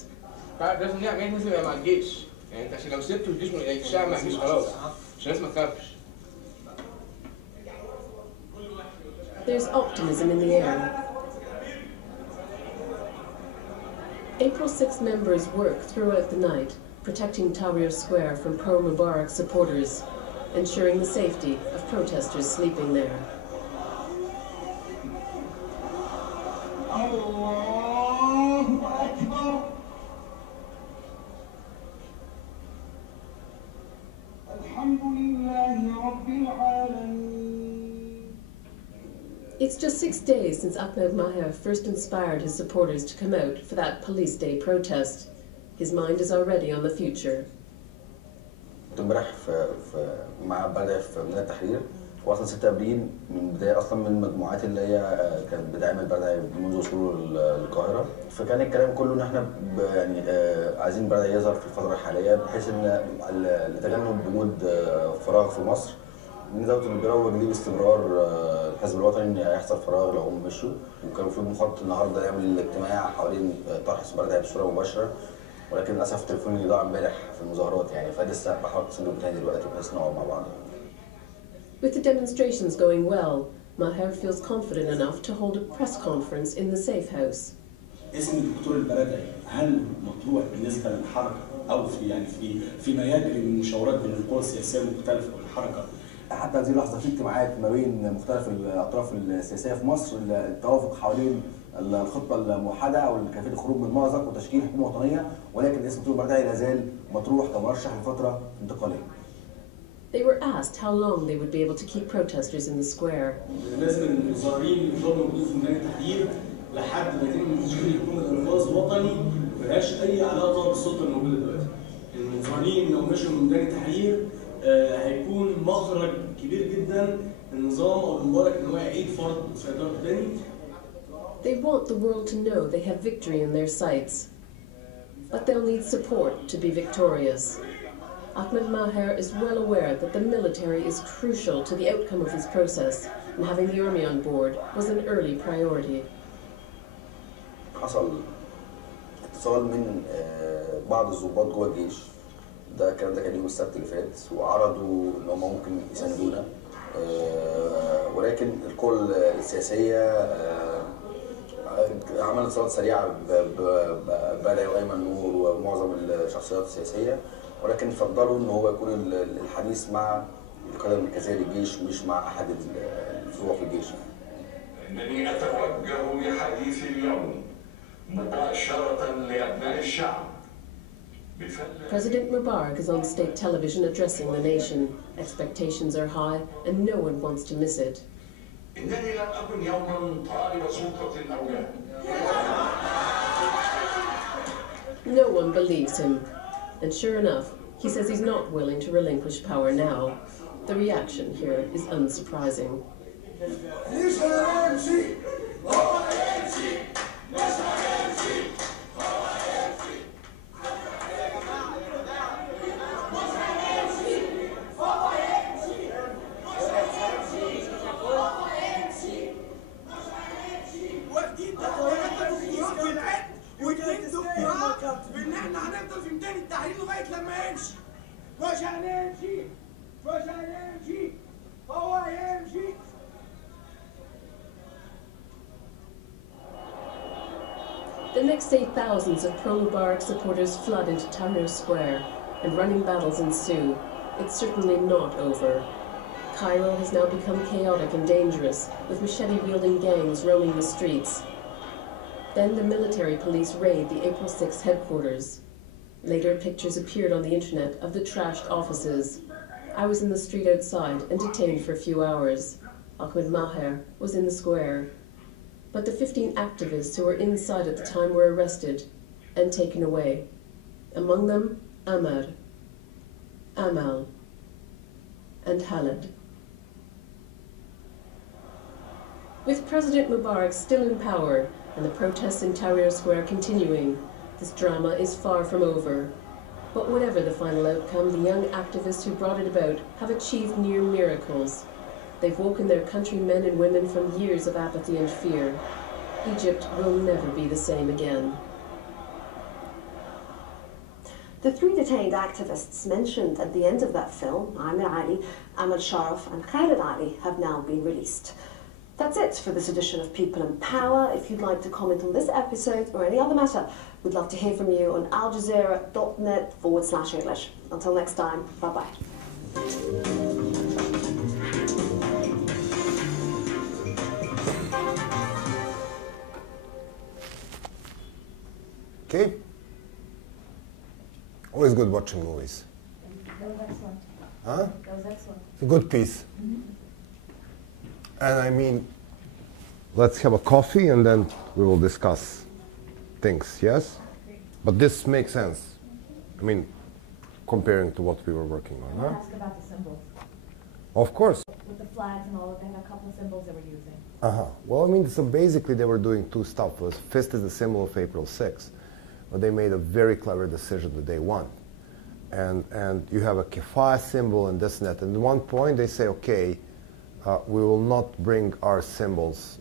There's optimism in the air. April 6 members work throughout the night, protecting Tahrir Square from pro-Mubarak supporters, ensuring the safety of protesters sleeping there. It's just 6 days since Ahmed Maher first inspired his supporters to come out for that Police Day protest. His mind is already on the future. كنت امبارح في مع بدأ في ميدان التحرير واصلا 6 ابريل من بدايه اصلا من المجموعات اللي هي كانت بتعمل بدأ منذ وصوله للقاهره، فكان الكلام كله ان احنا يعني عايزين بدأ يظهر في الفتره الحاليه بحيث ان لتجنب وجود فراغ في مصر. من ذات اللي بيروج ليه باستمرار الحزب الوطني ان هيحصل فراغ لو هم مشوا، وكان المفروض مخطط النهارده يعمل اجتماع حوالين طرح البردعي بصوره مباشره، ولكن للاسف تليفوني ضاع امبارح في المظاهرات يعني، فلسه بحاول اتصل بيه تاني دلوقتي بحيث نقعد مع بعض. With the demonstrations going well, Maher feels confident enough to hold a press conference in the safe house. اسم الدكتور البردعي هل مطروح بالنسبه للحركه او في يعني في ما يجري من مشاورات بين القوى السياسيه المختلفه والحركه؟ حتى هذه اللحظه في اجتماعات ما بين مختلف الاطراف السياسيه في مصر، التوافق حوالين الخطه الموحده او كيفيه الخروج من المأزق وتشكيل حكومه وطنيه، ولكن اسم الدكتور البردعي لا زال مطروح كمرشح لفتره انتقاليه. They were asked how long they would be able to keep protesters in the square. لازم المظاهرين يفضلوا موجودين في ميدان التحرير لحد ما يتم تشكيل حكومه انقاذ وطني ملهاش اي علاقه بالسلطه الموجوده دلوقتي. المظاهرين لو مشوا من ميدان التحرير هيكون مخرج كبير جدا النظام او المبارك ان هو يعيد فرض سيطرته تاني. They want the world to know they have victory in their sights, but they'll need support to be victorious. Ahmed Maher is well aware that the military is crucial to the outcome of this process, and having the army on board was an early priority. حصل اتصال من بعض الضباط جوه الجيش، ده الكلام ده كان يوم السبت اللي فات، وعرضوا ان هم ممكن يساندونا، ولكن القوى السياسيه عملت اتصالات سريعه ببلاء وايمن نور ومعظم الشخصيات السياسيه، ولكن فضلوا ان هو يكون الحديث مع القياده المركزيه للجيش مش مع احد الفروع في الجيش. انني اتوجه بحديث اليوم مباشره لابناء الشعب. President Mubarak is on state television addressing the nation. Expectations are high and no one wants to miss it. إنني لم أكن يوما طالب سلطة أو لا. No one believes him. And sure enough, he says he's not willing to relinquish power now. The reaction here is unsurprising. The next day, thousands of pro-Mubarak supporters flood into Tahrir Square, and running battles ensue. It's certainly not over. Cairo has now become chaotic and dangerous, with machete-wielding gangs roaming the streets. Then the military police raid the April 6 headquarters. Later, pictures appeared on the internet of the trashed offices. I was in the street outside and detained for a few hours. Ahmed Maher was in the square. But the 15 activists who were inside at the time were arrested and taken away. Among them, Amar, Amal, and Khaled. With President Mubarak still in power and the protests in Tahrir Square continuing, this drama is far from over. But whatever the final outcome, the young activists who brought it about have achieved near miracles. They've woken their countrymen and women from years of apathy and fear. Egypt will never be the same again. The three detained activists mentioned at the end of that film, Amir Ali, Ahmad Sharaf and Khaled Ali, have now been released. That's it for this edition of People and Power. If you'd like to comment on this episode or any other matter, we'd love to hear from you on aljazeera.net/English. Until next time, bye-bye. Okay. Always good watching movies. That was excellent. Huh? That was excellent. It's a good piece. And I mean, let's have a coffee and then we will discuss things, yes? But this makes sense. I mean, comparing to what we were working on, I huh? ask about the symbols. Of course. With the flags and all, they had a couple of symbols they were using. Well, I mean, so basically they were doing two stuff. Fist is the symbol of April 6th, but they made a very clever decision the day one. And you have a kifaya symbol and this and that. And at one point they say, okay, we will not bring our symbols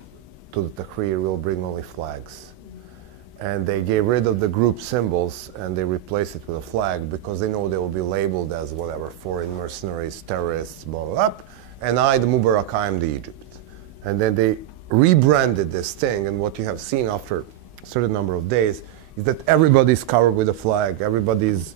to the Tahrir, we'll bring only flags. And they gave rid of the group symbols and they replaced it with a flag because they know they will be labeled as whatever, foreign mercenaries, terrorists, blah, blah, blah. And I, the Mubarak, I am the Egypt. And then they rebranded this thing, and what you have seen after a certain number of days is that everybody's covered with a flag, everybody's,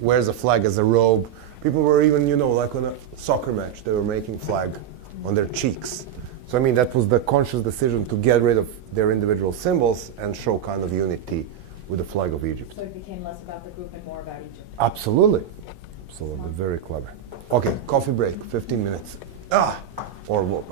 wears a flag as a robe. People were even, like on a soccer match, they were making flag on their cheeks. So I mean, that was the conscious decision to get rid of their individual symbols and show kind of unity with the flag of Egypt. So it became less about the group and more about Egypt. Absolutely. Absolutely. Very clever. Okay, coffee break, 15 minutes. Or what?